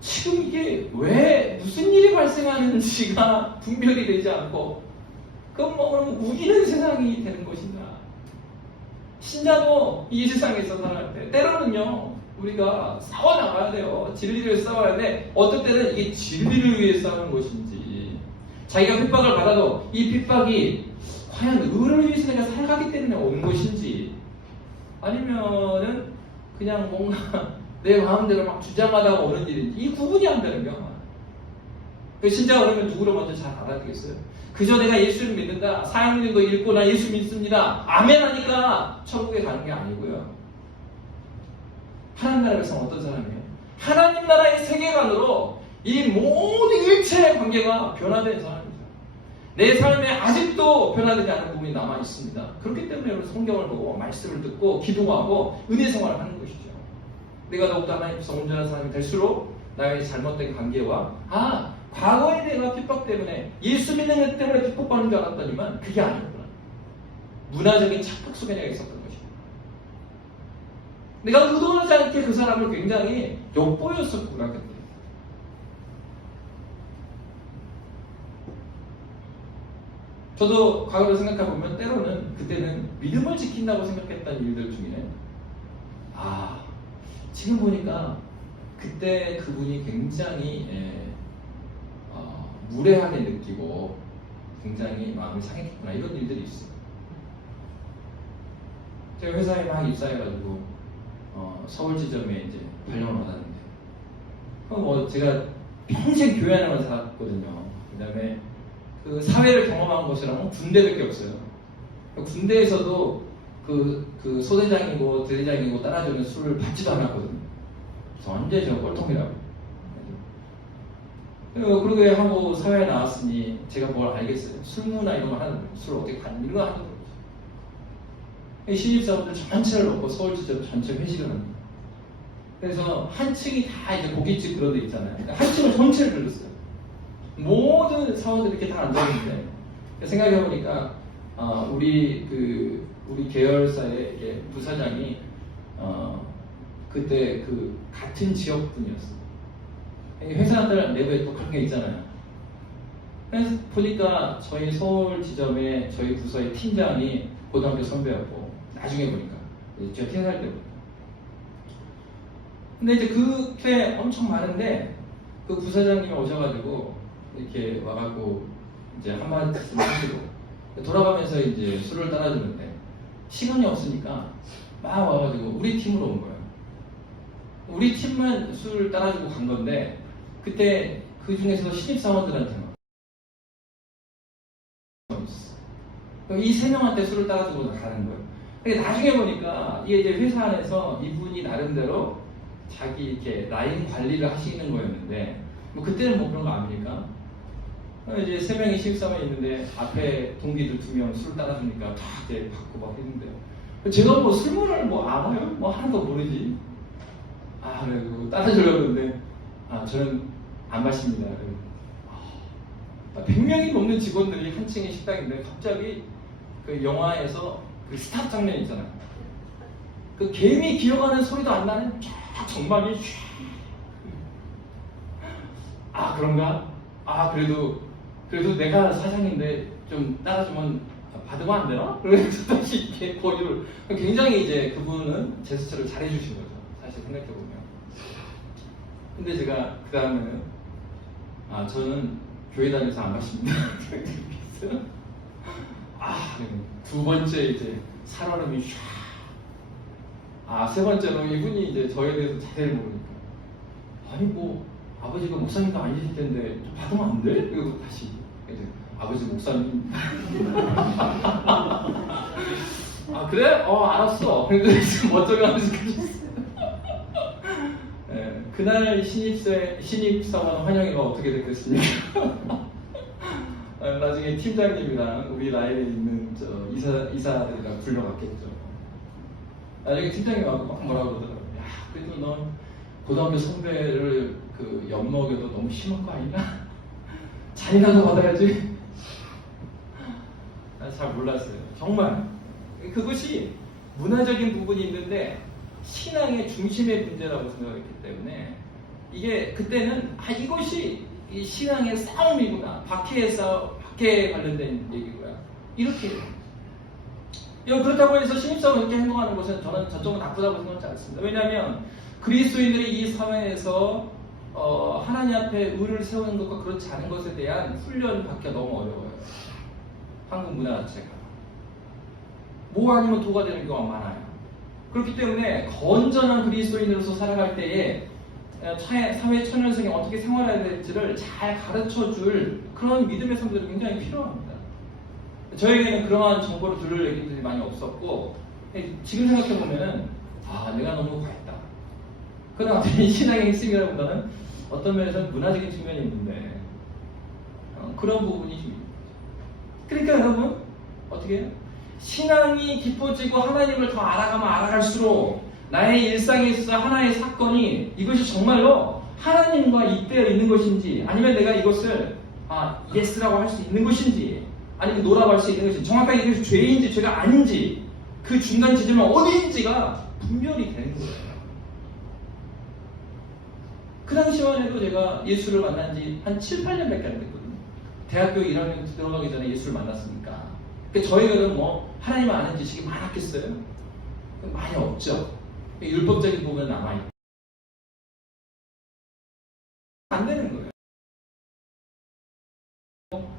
지금 이게 왜 무슨 일이 발생하는지가 분별이 되지 않고, 그럼 우기는 세상이 되는 것인가? 신자도 이 세상에서 살아갈 때 때로는요, 우리가 싸워나가야 돼요. 진리를 위해 싸워야 돼. 어떨 때는 이게 진리를 위해 싸우는 것인지, 자기가 핍박을 받아도 이 핍박이 과연 의를 위해서 내가 살아가기 때문에 오는 것인지, 아니면은 그냥 뭔가 내 마음대로 막 주장하다가 오는 일인지, 이 구분이 안 되는 경우가. 그 신자가 그러면 누구를 먼저 잘 알아야 되겠어요? 그저 내가 예수를 믿는다, 사형리도 읽고 나 예수 믿습니다, 아멘 하니까 천국에 가는 게 아니고요. 하나님 나라의 백성은 어떤 사람이에요? 하나님 나라의 세계관으로 이 모든 일체의 관계가 변화된 사람입니다. 내 삶에 아직도 변화되지 않은 부분이 남아 있습니다. 그렇기 때문에 여러분 성경을 보고 말씀을 듣고 기도하고 은혜 생활을 하는 것이죠. 내가 더욱더 하나님께서 온전한 사람이 될수록 나의 잘못된 관계와 과거에 내가 핍박 때문에 예수 믿는 것 때문에 핍박받는 줄 알았더니만 그게 아니구나. 문화적인 착각 속에 내가 있었던 것입니다. 내가 의도하지 않게 그 사람을 굉장히 엿보였었구나. 그때. 저도 과거를 생각해보면 때로는 그때는 믿음을 지킨다고 생각했던 일들 중에 지금 보니까 그때 그분이 굉장히 무례하게 느끼고 굉장히 마음이 상했구나 이런 일들이 있어요. 제가 회사에 막 입사해가지고 서울 지점에 이제 발령을 받았는데 뭐 제가 평생 교회 안에만 살았거든요. 그다음에 그 사회를 경험한 곳이라면 군대밖에 없어요. 군대에서도 그 소대장이고 대대장이고 따라주는 술을 받지도 않았거든요. 그래서 언제 저 꼴통이라고. 그러게 하고 사회에 나왔으니 제가 뭘 알겠어요. 술문화 이런 거 하는 술 어떻게 가는 이런 거 하는 거죠. 신입사원들 전체를 놓고 서울지점 전체 회식을 합니다. 그래서 한 층이 다 이제 고깃집 그런 데 있잖아요. 한 층을 전체를 불렀어요. 모든 사원들이 이렇게 다 앉아있는데 생각해보니까 우리 계열사의 부사장이 그때 그 같은 지역 분이었어요. 회사들 내부에 또 그런 게 있잖아요. 그래서 보니까 저희 서울 지점에 저희 부서의 팀장이 고등학교 선배였고 나중에 보니까 제가 퇴사할 때 보니까 근데 이제 그게 엄청 많은데 그 부사장님이 오셔가지고 이렇게 와갖고 이제 한마디씩 하시고 돌아가면서 이제 술을 따라주는데 시간이 없으니까 막 와가지고 우리 팀으로 온 거예요. 우리 팀만 술을 따라주고 간 건데 그때 그 중에서 신입사원들한테만 이 세 명한테 술을 따라주고 가는 거예요. 근데 나중에 보니까 이게 이제 회사 안에서 이분이 나름대로 자기 이렇게 라인 관리를 하시는 거였는데 뭐 그때는 뭐 그런 거 아닙니까? 이제 세 명이 신입사원이 있는데 앞에 동기들 2명 술 따라주니까 다 이제 받고 막 했는데 제가 뭐 술문을 뭐 알아요? 뭐 하나도 모르지. 그래도 따라주려고 했는데 저는 안 마십니다. 100명이 넘는 직원들이 한 층의 식당인데 갑자기 그 영화에서 그 스탑 장면 있잖아요. 그 개미 기어가는 소리도 안 나는 쫙 정막이 그런가? 그래도 내가 사장인데 좀 따라주면 받으면 안 되나? 그래서 다시 이렇게 고유를 굉장히 이제 그분은 제스처를 잘해주신 거죠. 사실 생각해보면. 근데 제가 그 다음에는 저는 교회 다니면서 안 마십니다. 두 번째 이제 살얼음이 세 번째로 이분이 이제 저에 대해서 자세히 모르니까 뭐 아버지가 목사님도 아니실 텐데 좀 받으면 안 돼? 그리고 다시 이제 아버지 목사님 그래? 알았어. 그래서 멋쩍이 하면서 그날 신입사원 환영회가 어떻게 됐겠습니까? 나중에 팀장님이랑 우리 라인에 있는 이사들이랑 불러갔겠죠. 나중에 팀장님이 와서 막 뭐라고 그러더라고요. 그래도 넌 고등학교 선배를 그 엿먹여도 너무 심한 거 아니냐? 잔이라도 받아야지. 잘 몰랐어요. 정말 그것이 문화적인 부분이 있는데 신앙의 중심의 문제라고 생각했기 때문에 이게 그때는 이것이 이 신앙의 싸움이구나. 박해에 관련된 얘기구나. 이렇게 그렇다고 해서 신입사원 이렇게 행동하는 것은 저는 저쪽은 나쁘다고 생각하지 않습니다. 왜냐하면 그리스도인들이 이 사회에서 하나님 앞에 의를 세우는 것과 그렇지 않은 것에 대한 훈련을 받기가 너무 어려워요. 한국 문화 자체가 뭐 아니면 도가 되는 경우가 많아요. 그렇기 때문에 건전한 그리스도인으로서 살아갈 때에 사회 초년생이 어떻게 생활해야 될지를 잘 가르쳐줄 그런 믿음의 성도들이 굉장히 필요합니다. 저에게는 그러한 정보를 들을 얘기들이 많이 없었고 지금 생각해보면 내가 너무 과했다. 그러나 어떤 신앙의 핵심이라기보다는 어떤 면에서는 문화적인 측면이 있는데 그런 부분이 좀 있습니다. 그러니까 여러분 어떻게 해요? 신앙이 깊어지고 하나님을 더 알아가면 알아갈수록 나의 일상에 있어서 하나의 사건이 이것이 정말로 하나님과 입되어 있는 것인지 아니면 내가 이것을 예스라고 할 수 있는 것인지 아니면 노라고 할 수 있는 것인지 정확하게 이것이 죄인지 죄가 아닌지 그 중간 지점은 어디인지가 분별이 되는 거예요. 그 당시만 해도 제가 예수를 만난 지 한 7, 8년밖에 안 됐거든요. 대학교 1학년 들어가기 전에 예수를 만났으니까. 그러니까 저희들은 뭐 하나님을 아는 지식이 많았겠어요? 많이 없죠. 율법적인 부분은 남아있고 안 되는 거예요.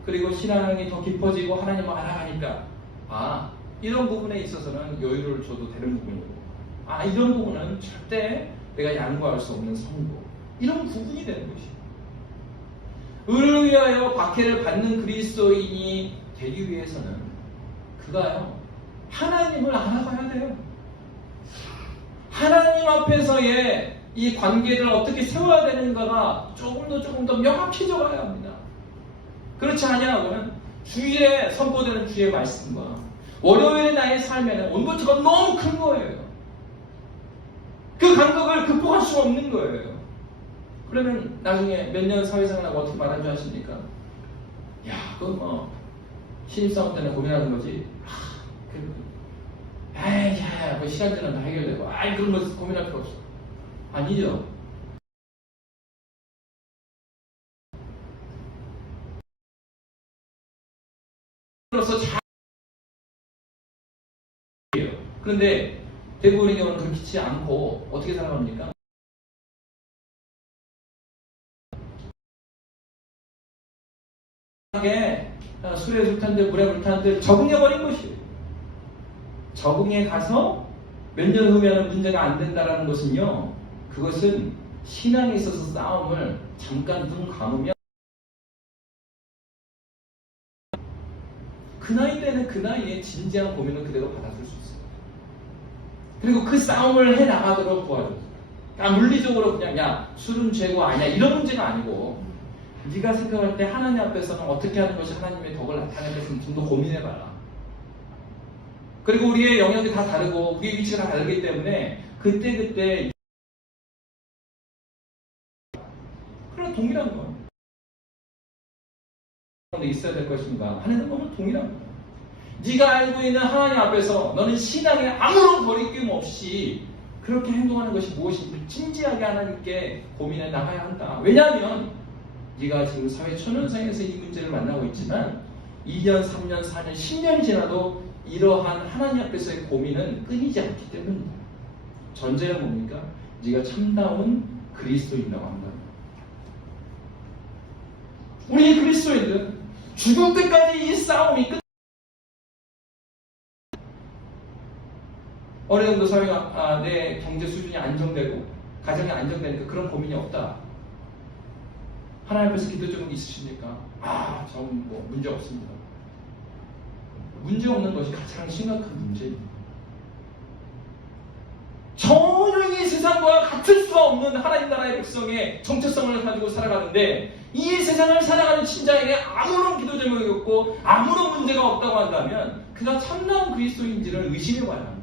그리고 신앙이 더 깊어지고 하나님을 알아가니까 이런 부분에 있어서는 여유를 줘도 되는 부분이고 이런 부분은 절대 내가 양보할 수 없는 성공, 이런 부분이 되는 것이에요. 의를 위하여 박해를 받는 그리스도인이 되기 위해서는 그가요 하나님을 알아가야 돼요. 하나님 앞에서의 이 관계를 어떻게 세워야 되는가가 조금 더 명확해져가야 합니다. 그렇지 아니하고는 주일에 선포되는 주의 말씀과 월요일의 나의 삶에는 온도차가 너무 큰 거예요. 그 간격을 극복할 수가 없는 거예요. 그러면 나중에 몇 년 사회생활하고 어떻게 말한 줄 아십니까? 그건 신입사원 때는 고민하는 거지. 뭐 시간 지나면 다 해결되고, 그런 거 고민할 필요 없어. 아니죠. 그래서 그런데 대부분의 경우는 그렇지 않고 어떻게 살아갑니까? 술에 불탄들, 물에 불탄들 적응해버린 것이에요. 적응해 가서 몇 년 후면 문제가 안 된다는 것은요, 그것은 신앙에 있어서 싸움을 잠깐 눈 감으면 그 나이 때는 그 나이에 진지한 고민을 그대로 받아줄 수 있어요. 그리고 그 싸움을 해 나가도록 도와줘요. 물리적으로 그냥 술은 죄고 아니야 이런 문제가 아니고, 네가 생각할 때 하나님 앞에서는 어떻게 하는 것이 하나님의 덕을 나타내겠으면 좀 더 고민해봐라. 그리고 우리의 영역이 다 다르고 우리의 위치가 다 다르기 때문에 그때 그런 동일한 거 있어야 될 것인가 하는 것은 동일한 거예요. 네가 알고 있는 하나님 앞에서 너는 신앙에 아무런 거리낌 없이 그렇게 행동하는 것이 무엇인지 진지하게 하나님께 고민해 나가야 한다. 왜냐하면 네가 지금 사회 초년생에서 이 문제를 만나고 있지만 2년, 3년, 4년, 10년 지나도 이러한 하나님 앞에서의 고민은 끊이지 않기 때문입니다. 전제는 뭡니까? 네가 참다운 그리스도인이라고 한다. 우리 그리스도인들은 죽을 때까지 이 싸움이 어느 정도 사회가 내 경제 수준이 안정되고 가정이 안정되니까 그런 고민이 없다. 하나님 앞에서 기도 제목이 있으십니까? 저는 문제 없습니다. 문제 없는 것이 가장 심각한 문제입니다. 전혀 이 세상과 같을 수가 없는 하나님 나라의 백성의 정체성을 가지고 살아가는데 이 세상을 살아가는 신자에게 아무런 기도 제목이 없고 아무런 문제가 없다고 한다면 그가 참나온 그리스도인지를 의심해봐야 합니다.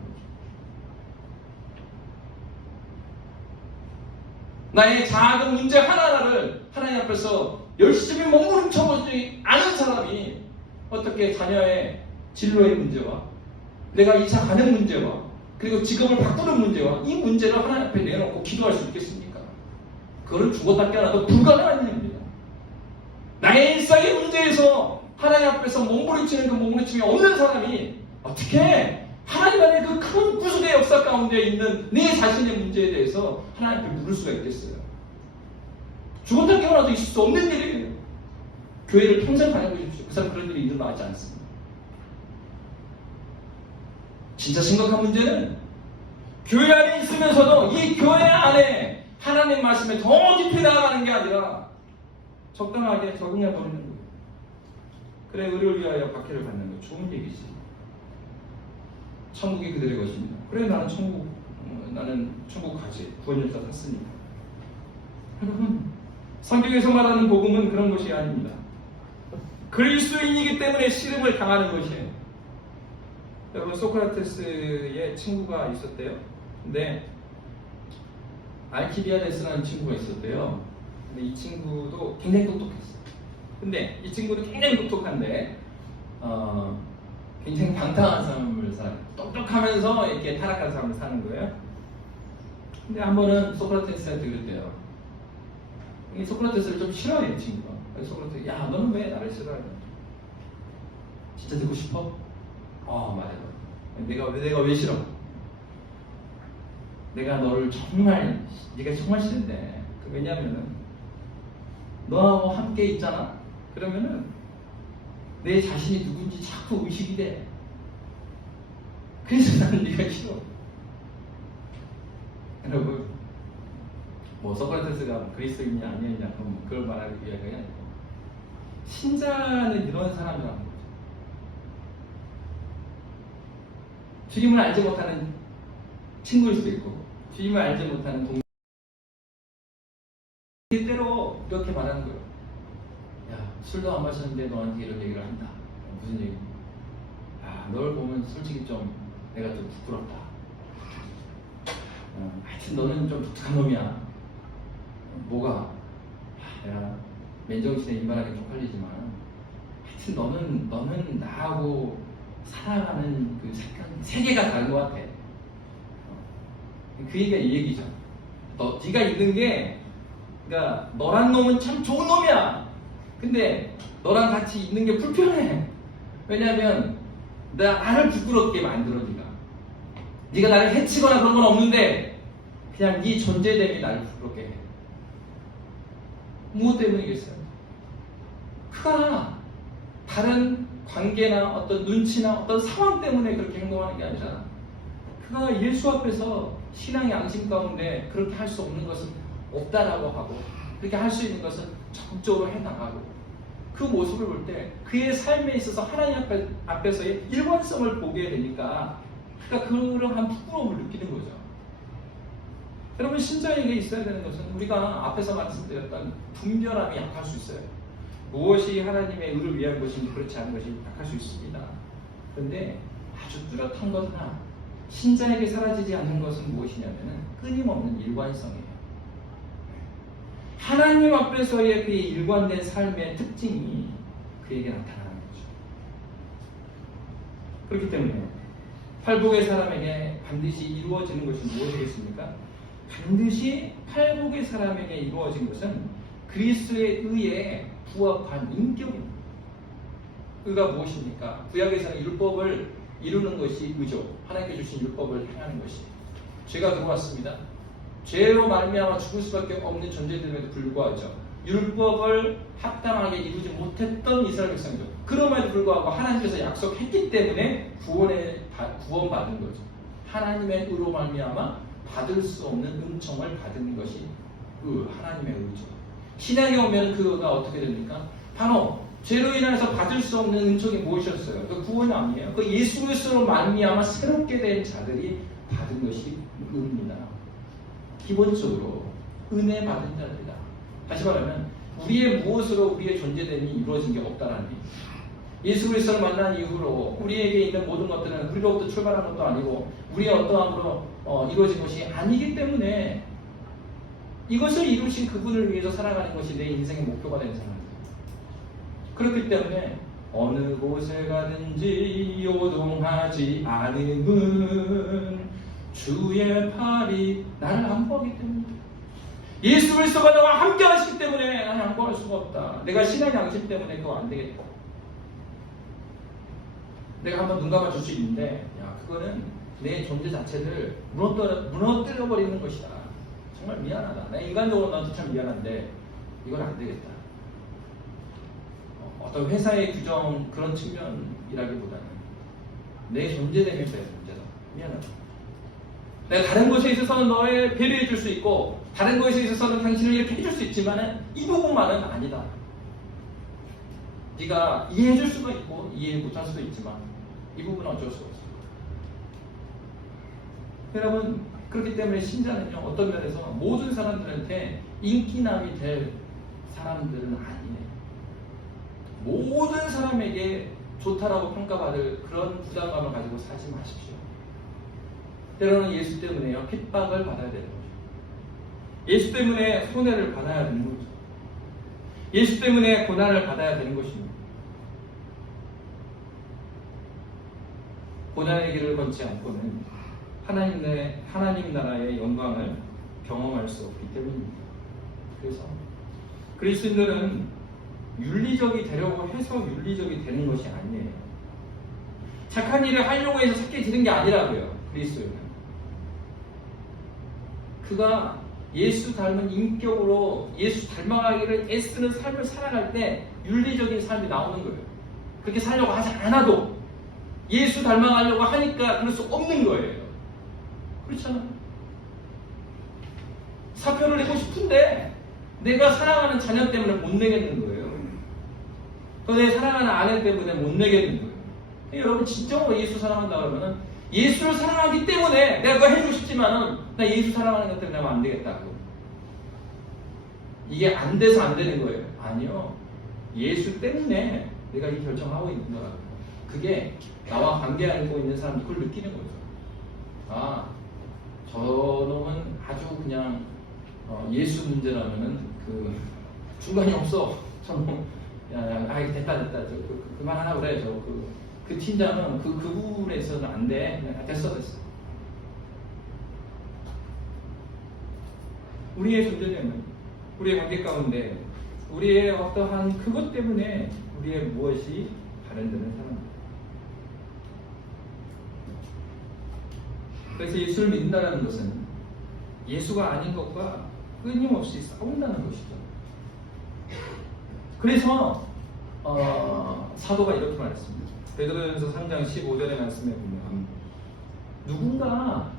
나의 작은 문제 하나하나를 하나님 앞에서 열심히 몸부림쳐보지 않은 사람이 어떻게 자녀의 진로의 문제와 내가 이사 가는 문제와 그리고 직업을 바꾸는 문제와 이 문제를 하나님 앞에 내놓고 기도할 수 있겠습니까? 그거는 죽었다 깨어나도 불가능한 일입니다. 나의 일상의 문제에서 하나님 앞에서 몸부림치는 그 몸부림침이 없는 사람이 어떻게 하나님 안에 그 큰 구속의 역사 가운데 있는 내 자신의 문제에 대해서 하나님 앞에 물을 수가 있겠어요? 죽었다 깨어나도 있을 수 없는 일이에요. 교회를 평생 다녀보십시오. 그 사람 그런 일이 일어나지 않습니다. 진짜 심각한 문제는 교회 안에 있으면서도 이 교회 안에 하나님 말씀에 더 깊이 나아가는 게 아니라 적당하게 적응해버리는 거예요. 그래 의를 위하여 박해를 받는 거 좋은 얘기지. 천국이 그들의 것입니다. 그래 나는 천국 가지. 구원열차 탔으니까. 여러분 성경에서 말하는 복음은 그런 것이 아닙니다. 그리스도인이기 때문에 시름을 당하는 것이에요. 여러분 소크라테스의 친구가 있었대요. 근데 알키비아데스라는 친구가 있었대요. 근데 이 친구도 굉장히 똑똑했어요. 근데 이 친구도 굉장히 똑똑한데 굉장히 방탕한 삶을 살아요. 똑똑하면서 이렇게 타락한 삶을 사는 거예요. 근데 한 번은 소크라테스한테 그랬대요. 이 소크라테스를 좀 싫어해, 이 친구가. 소크라테스, 야, 너는 왜 나를 싫어해? 진짜 듣고 싶어? 맞아. 내가 왜 싫어? 내가 너를 네가 정말 싫은데. 왜냐면은 너하고 함께 있잖아? 그러면은 내 자신이 누군지 자꾸 의식이 돼. 그래서 나는 네가 싫어. 여러분, 뭐 소크라테스가 그리스도인이 아니었냐 그럼 그걸 말하기 위한 게 아니고 신자는 이런 사람이라는 거죠. 주님을 알지 못하는 친구일 수도 있고 주님을 알지 못하는 동료 때로 이렇게 말하는 거예요. 야, 술도 안 마셨는데 너한테 이런 얘기를 한다. 무슨 얘기? 아, 널 보면 솔직히 좀 내가 좀 부끄럽다. 하여튼 너는 좀 독특한 놈이야. 뭐가? 내가 맨정신에 인간하게 쪽팔리지만 하여튼 너는 나하고 살아가는 그 세계가 다른 것 같아. 그 얘기가 이 얘기죠. 네가 있는 게 그러니까 너란 놈은 참 좋은 놈이야. 근데 너랑 같이 있는 게 불편해. 왜냐하면 나를 부끄럽게 만들어 네가 나를 해치거나 그런 건 없는데 그냥 네 존재됨이 나를 부끄럽게 해. 무엇 때문이겠어요? 그가 다른 관계나 어떤 눈치나 어떤 상황 때문에 그렇게 행동하는 게 아니잖아. 그가 예수 앞에서 신앙의 양심 가운데 그렇게 할 수 없는 것은 없다라고 하고 그렇게 할 수 있는 것은 적극적으로 해나가고 그 모습을 볼 때 그의 삶에 있어서 하나님 앞에서의 일관성을 보게 되니까 그러니까 그러한 부끄러움을 느끼는 거죠. 여러분, 신자에게 있어야 되는 것은 우리가 앞에서 말씀드렸던 분별함이 약할 수 있어요. 무엇이 하나님의 의를 위한 것인지 그렇지 않은 것이 약할 수 있습니다. 그런데 아주 뚜렷한 것 하나, 신자에게 사라지지 않는 것은 무엇이냐면 끊임없는 일관성이에요. 하나님 앞에서의 그의 일관된 삶의 특징이 그에게 나타나는 거죠. 그렇기 때문에 팔복의 사람에게 반드시 이루어지는 것이 무엇이겠습니까? 반드시 팔복의 사람에게 이루어진 것은 그리스도의 의에 부합한 인격입니다. 의가 무엇입니까? 구약에서는 율법을 이루는 것이 의죠. 하나님께 주신 율법을 행하는 것이. 죄가 들어왔습니다. 죄로 말미암아 죽을 수밖에 없는 존재됨에도 불구하죠. 율법을 합당하게 이루지 못했던 이스라엘 백성이죠. 그럼에도 불구하고 하나님께서 약속했기 때문에 구원받은 거죠. 하나님의 의로 말미암아 받을 수 없는 은총을 받은 것이 하나님의 의죠. 신약에 오면 그 의가 어떻게 됩니까? 바로 죄로 인해서 받을 수 없는 은총이 무엇이었어요? 그 구원이 아니에요. 그 예수 그리스도로 말미암아 새롭게 된 자들이 받은 것이 의입니다. 기본적으로 은혜 받은 자들이다. 다시 말하면 우리의 무엇으로 우리의 존재됨이 이루어진 게 없다라는 얘기입니다. 예수 그리스도를 만난 이후로 우리에게 있는 모든 것들은 우리로부터 출발한 것도 아니고 우리의 어떠함으로 이루어진 것이 아니기 때문에 이것을 이루신 그분을 위해서 살아가는 것이 내 인생의 목표가 되는 사람입니다. 그렇기 때문에 어느 곳에 가든지 요동하지 않음은 주의 팔이 나를 안보하기 때문입니다. 예수 그리스도가 나와 함께 하시기 때문에 나는 안보할 수가 없다. 내가 신앙의 양심 때문에 그거 안 되겠다. 내가 한번 눈 감아 줄 수 있는데 그거는 내 존재 자체를 무너뜨려 버리는 것이다. 정말 미안하다. 내가 인간적으로 나한테 참 미안한데 이건 안 되겠다. 어떤 회사의 규정 그런 측면이라기보다는 내 존재됨에서의 문제다. 미안하다. 내가 다른 것에 있어서는 너의 배려해 줄 수 있고 다른 것에 있어서는 당신을 이렇게 해줄 수 있지만 이 부분만은 아니다. 네가 이해해 줄 수가 있고 이해 못할 수도 있지만 이 부분은 어쩔 수 없어. 여러분, 그렇기 때문에 신자는요, 어떤 면에서 모든 사람들한테 인기남이 될 사람들은 아니에요. 모든 사람에게 좋다라고 평가받을 그런 부담감을 가지고 살지 마십시오. 때로는 예수 때문에요, 핍박을 받아야 되는 거죠. 예수 때문에 손해를 받아야 되는 거죠. 예수 때문에 고난을 받아야 되는 것입니다. 고난의 길을 걷지 않고는 하나님 나라의 영광을 경험할 수 없기 때문입니다. 그래서 그리스도인들은 윤리적이 되려고 해서 윤리적이 되는 것이 아니에요. 착한 일을 하려고 해서 착해지는 게 아니라고요. 그리스도인은 그가 예수 닮은 인격으로 예수 닮아가기를 애쓰는 삶을 살아갈 때 윤리적인 삶이 나오는 거예요. 그렇게 살려고 하지 않아도 예수 닮아가려고 하니까 그럴 수 없는 거예요. 그렇잖아요. 사표를 내고 싶은데 내가 사랑하는 자녀 때문에 못 내겠는 거예요. 또 내 사랑하는 아내 때문에 못 내겠는 거예요. 여러분 진정으로 예수 사랑한다 그러면은 예수를 사랑하기 때문에 내가 그거 해주고 싶지만은 나 예수 사랑하는 것 때문에 하면 안 되겠다고. 이게 안 돼서 안 되는 거예요. 아니요. 예수 때문에 내가 이 결정하고 있는 거라고. 그게 나와 관계하고 있는 사람도 그걸 느끼는 거죠. 아, 저놈은 아주 그냥 예수 문제라면은 그 중간이 없어. 저놈 됐다. 그만하라 그래. 그 팀장은 그 부분에 있어서는 안 돼. 그냥 됐어. 우리의 존재는 우리의 관계 가운데 우리의 어떠한 그것 때문에 우리의 무엇이 발현되는 사람입니다. 그래서 예수를 믿는다는 것은 예수가 아닌 것과 끊임없이 싸운다는 것이죠. 그래서 사도가 이렇게 말했습니다. 베드로전서 3장 15절의 말씀에 보면 누군가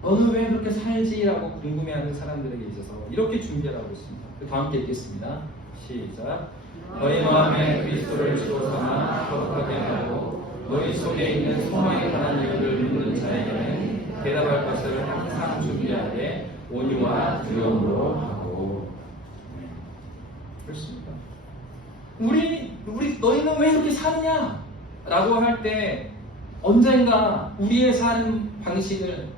너는 왜 그렇게 살지라고 궁금해하는 사람들에게 있어서 이렇게 준비하라고 했습니다. 다 함께 읽겠습니다. 시작. 너희 마음에 그리스도를 주로 삼아 거룩하게 하고 너희 속에 있는 소망에 관한 이유를 묻는 자에게는 대답할 것을 항상 준비하되 온유와 두려움으로 하고. 그렇습니다. 너희는 왜 이렇게 사느냐? 라고 할 때 언젠가 우리의 사는 방식을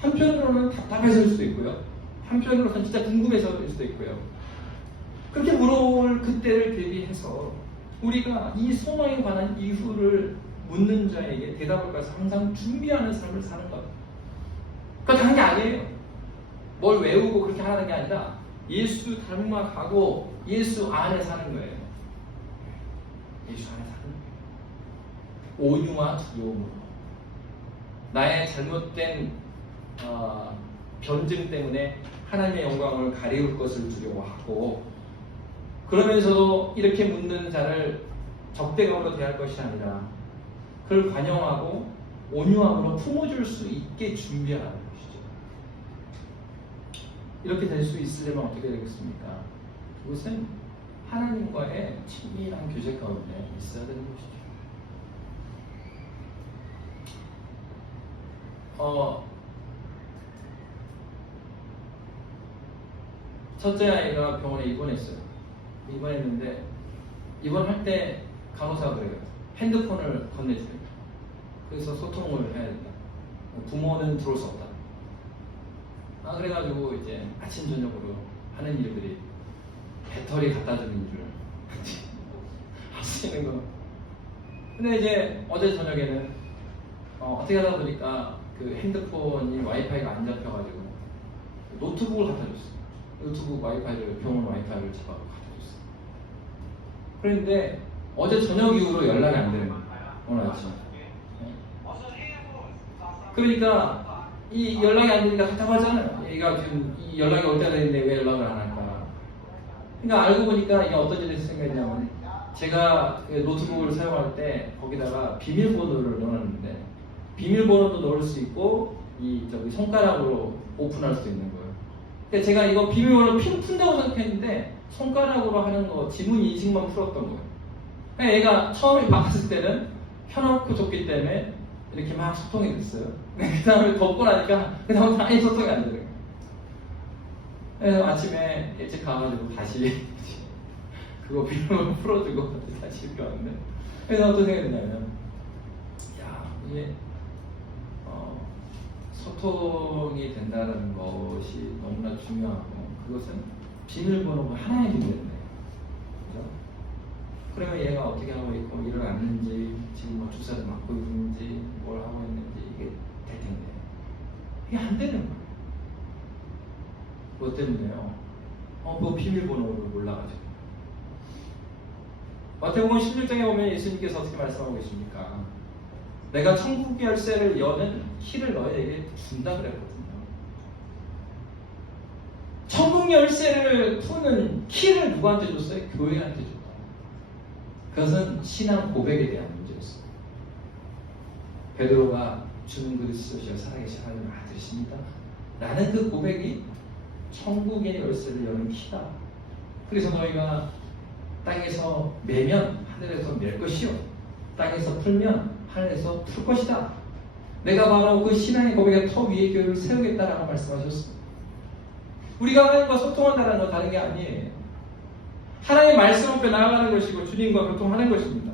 한편으로는 답답해질 수도 있고요. 한편으로는 진짜 궁금해서일 수도 있고요. 그렇게 물어볼 그때를 대비해서 우리가 이 소망에 관한 이유를 묻는 자에게 대답을 가서 항상 준비하는 삶을 사는 거예요. 그거 다른 게 아니에요. 뭘 외우고 그렇게 하는 게 아니라 예수 닮아가고 예수 안에 사는 거예요. 예수 안에 사는 거예요. 온유와 두려움으로 나의 잘못된 변증 때문에 하나님의 영광을 가리울 것을 두려워하고 그러면서도 이렇게 묻는 자를 적대감으로 대할 것이 아니라 그를 관용하고 온유함으로 품어줄 수 있게 준비하는 것이죠. 이렇게 될 수 있으려면 어떻게 되겠습니까? 그것은 하나님과의 친밀한 교제 가운데 있어야 되는 것이죠. 첫째 아이가 병원에 입원했어요. 입원했는데 입원할 때 간호사가 그래요. 핸드폰을 건네줘요. 그래서 소통을 해야 된다. 부모는 들어올 수 없다. 그래가지고 이제 아침 저녁으로 하는 일들이 배터리 갖다 주는 일을 할 수 있는 거. 근데 이제 어제 저녁에는 어떻게 하다 보니까 그 핸드폰이 와이파이가 안 잡혀가지고 노트북을 갖다 줬어요. 노트북 와이파이를 병원 와이파이를 잡아 갖다 줬어요. 그런데 어제 저녁 이후로 연락이 안 되는 거예요. 오늘 아침. 그러니까 이 연락이 안 되니까 답답하잖아요. 얘가 지금 이 연락이 올 때가 됐는데 왜 연락을 안 할까? 그러니까 알고 보니까 이게 어떤 일이 생겼냐면 제가 그 노트북을 사용할 때 거기다가 비밀번호를 넣어놨는데 비밀번호도 넣을 수 있고 이 손가락으로 오픈할 수도 있는 거예요. 근데 제가 이거 비밀번호 푼다고 생각했는데 손가락으로 하는 거 지문 인식만 풀었던 거예요. 그러니까 얘가 처음에 받았을 때는 켜놓고 줬기 때문에 이렇게 막 소통이 됐어요. 그 다음에 덮고 나니까 그 다음부터 아예 소통이 안 되는 거예요. 그래서 아침에 일찍 가가지고 다시 그거 비밀번호 풀어주고 다시 이렇게 왔는데 그래서 어떤 생각이 드냐면 이게 소통이 된다는 것이 너무나 중요하고 그것은 비밀번호가 하나의 문제인데 그죠? 그러면 얘가 어떻게 하고 있고 일을 안는지 지금 뭐 주사를 맞고 있는지 뭘 하고 있는지 이게 될 텐데 이게 안 되는 거예요. 그것 때문에요. 그 비밀번호를 몰라가지고 마태복음 16장에 보면 예수님께서 어떻게 말씀하고 계십니까? 내가 천국 열쇠를 여는 키를 너에게 준다 그랬거든요. 열쇠를 푸는 키를 누구한테 줬어요? 교회한테 줬다. 그것은 신앙 고백에 대한 문제였어요. 베드로가 주는 그리스도시여 살아계신 하나님 아들이십니다. 라는 그 고백이 천국의 열쇠를 여는 키다. 그래서 너희가 땅에서 매면 하늘에서 맬 것이요, 땅에서 풀면 하늘에서 풀 것이다. 내가 바로 그 신앙의 고백의 터 위에 교회를 세우겠다라고 말씀하셨습니다. 우리가 하나님과 소통한다는 건 다른 게 아니에요. 하나님의 말씀 앞에 나아가는 것이고 주님과 교통하는 것입니다.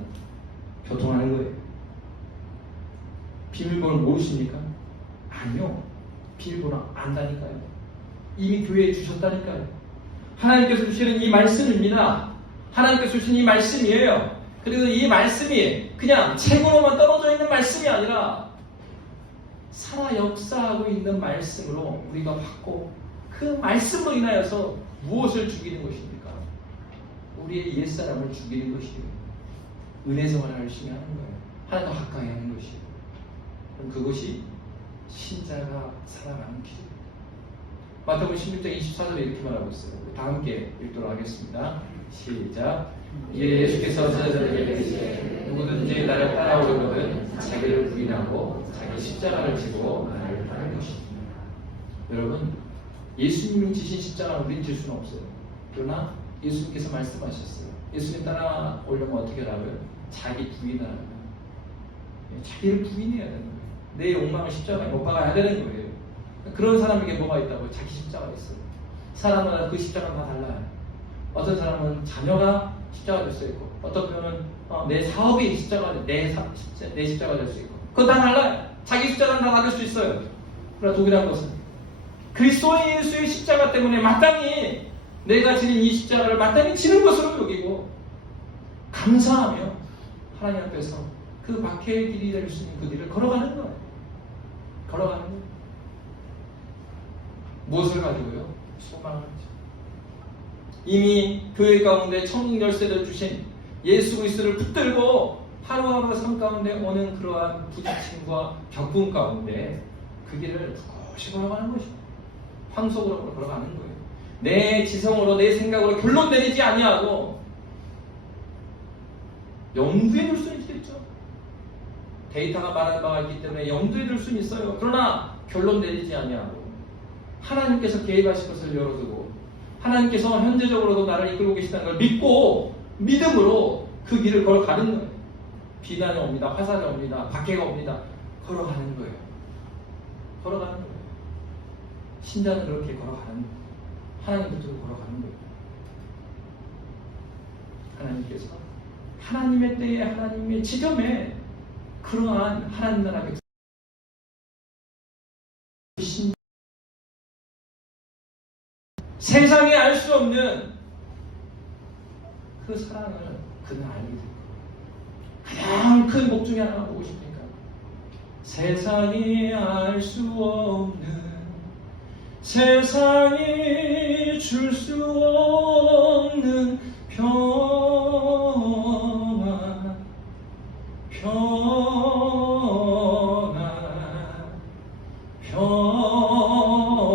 교통하는 거예요. 비밀번호 모르십니까? 아니요. 비밀번호 안다니까요. 이미 교회에 주셨다니까요. 하나님께서 주시는 이 말씀입니다. 하나님께서 주신 이 말씀이에요. 그리고 이 말씀이 그냥 책으로만 떨어져 있는 말씀이 아니라 살아 역사하고 있는 말씀으로 우리가 받고 그 말씀으로 인하여서 무엇을 죽이는 것입니까? 우리의 옛사람을 죽이는 것이에요. 은혜 생활을 열심히 하는 거예요. 하나님과 가까이 하는 것이에요. 그럼 그것이 신자가 살아가는 길이에요. 마태복음 16장 24절에 이렇게 말하고 있어요. 다 함께 읽도록 하겠습니다. 시작. 예수께서 제자들에게 이르시되 누구든지 나를 따라오려거든 자기를 부인하고 자기 십자가를 지고 나를 따르는 것이다. 여러분, 예수님이 지신 십자가를 우린 질 수는 없어요. 그러나 예수님께서 말씀하셨어요. 예수님 따라오려면 어떻게 하라고요? 자기 부인하라고요. 자기를 부인해야 되는 거예요. 내 욕망을 십자가에 못 박아야 되는 거예요. 그런 사람에게 뭐가 있다고요? 자기 십자가가 있어요. 사람마다 그 십자가가 다 달라요. 어떤 사람은 자녀가 십자가 될 수 있고, 어떤 분은 내 사업이 십자가, 내 십자가 될 수 있고, 그건 다 달라요. 자기 십자가는 다 다를 수 있어요. 그러나 동일한 것은 그리스도의 예수의 십자가 때문에 마땅히 내가 지닌 이 십자가를 마땅히 지는 것으로 여기고 감사하며 하나님 앞에서 그 박해의 길이 될 수 있는 그 길을 걸어가는 거예요. 걸어가는 거예요. 무엇을 가지고요? 소망을 가지고. 이미 교회 가운데 천국 열쇠를 주신 예수 그리스도를 붙들고 하루하루 삶 가운데 오는 그러한 부딪힘과 격분 가운데 그 길을 굿이 걸어가는 것입니다. 황속으로 걸어가는 거예요. 내 지성으로 내 생각으로 결론 내리지 아니하고 염두에 둘 수는 있겠죠. 데이터가 많은 바가 있기 때문에 염두에 둘 수는 있어요. 그러나 결론 내리지 아니하고 하나님께서 개입하실 것을 열어두고 하나님께서 현재적으로도 나를 이끌고 계시다는 걸 믿고 믿음으로 그 길을 걸어가는 거예요. 비난이 옵니다. 화살이 옵니다. 박해가 옵니다. 걸어가는 거예요. 걸어가는 거예요. 신자는 그렇게 걸어가는 거예요. 하나님 붙들고 걸어가는 거예요. 하나님께서 하나님의 때에 하나님의 지점에 그러한 하나님 나라 백성 세상에 알 수 없는 그 사랑을 그는 알게 될 거예요. 가장 큰 복 중에 하나가 무엇입니까? 세상이 알 수 없는, 세상이 줄 수 없는 평안, 평안, 평안,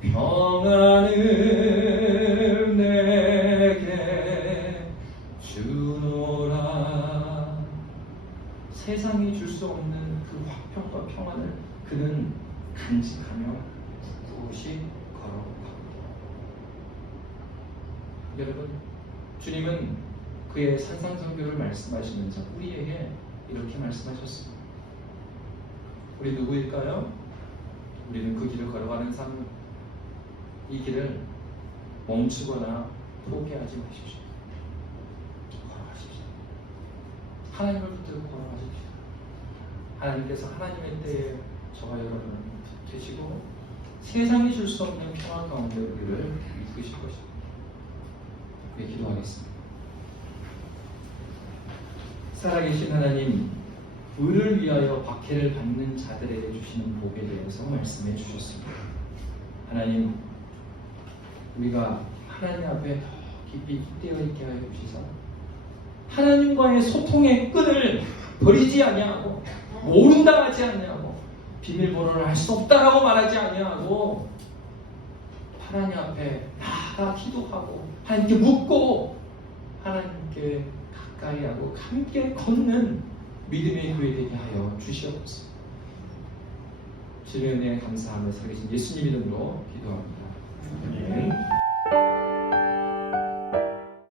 평안을 내게 주노라. 세상이 줄 수 없는 그 화평과 평안을 그는 간직하며 굳이 걸어갑니다. 여러분, 주님은 그의 산상선교를 말씀하시면서 우리에게 이렇게 말씀하셨습니다. 우리 누구일까요? 우리는 그 길을 걸어가는 삶, 이 길을 멈추거나 포기하지 마십시오. 걸어가십시오. 하나님을 붙들고 걸어가십시오. 하나님께서 하나님의 때에 저와 여러분을 되시고 세상이 줄 수 없는 평안 가운데 우리를 이끄실 것입니다. 네, 기도하겠습니다. 살아계신 하나님, 의를 위하여 박해를 받는 자들에게 주시는 복에 대해서 말씀해 주셨습니다. 하나님, 우리가 하나님 앞에 더 깊이 깃대어 있게 하여 주시사 하나님과의 소통의 끈을 버리지 아니하고 모른다 하지 아니하고 비밀번호를 알 수 없다라고 말하지 아니하고 하나님 앞에 나아가 기도하고 하나님께 묻고 하나님께 가까이 하고 함께 걷는 믿음의 교회 되게 하여 주시옵소서. 주님의 은혜에 감사하며 살아계신 예수님 이름으로 기도합니다. 아멘.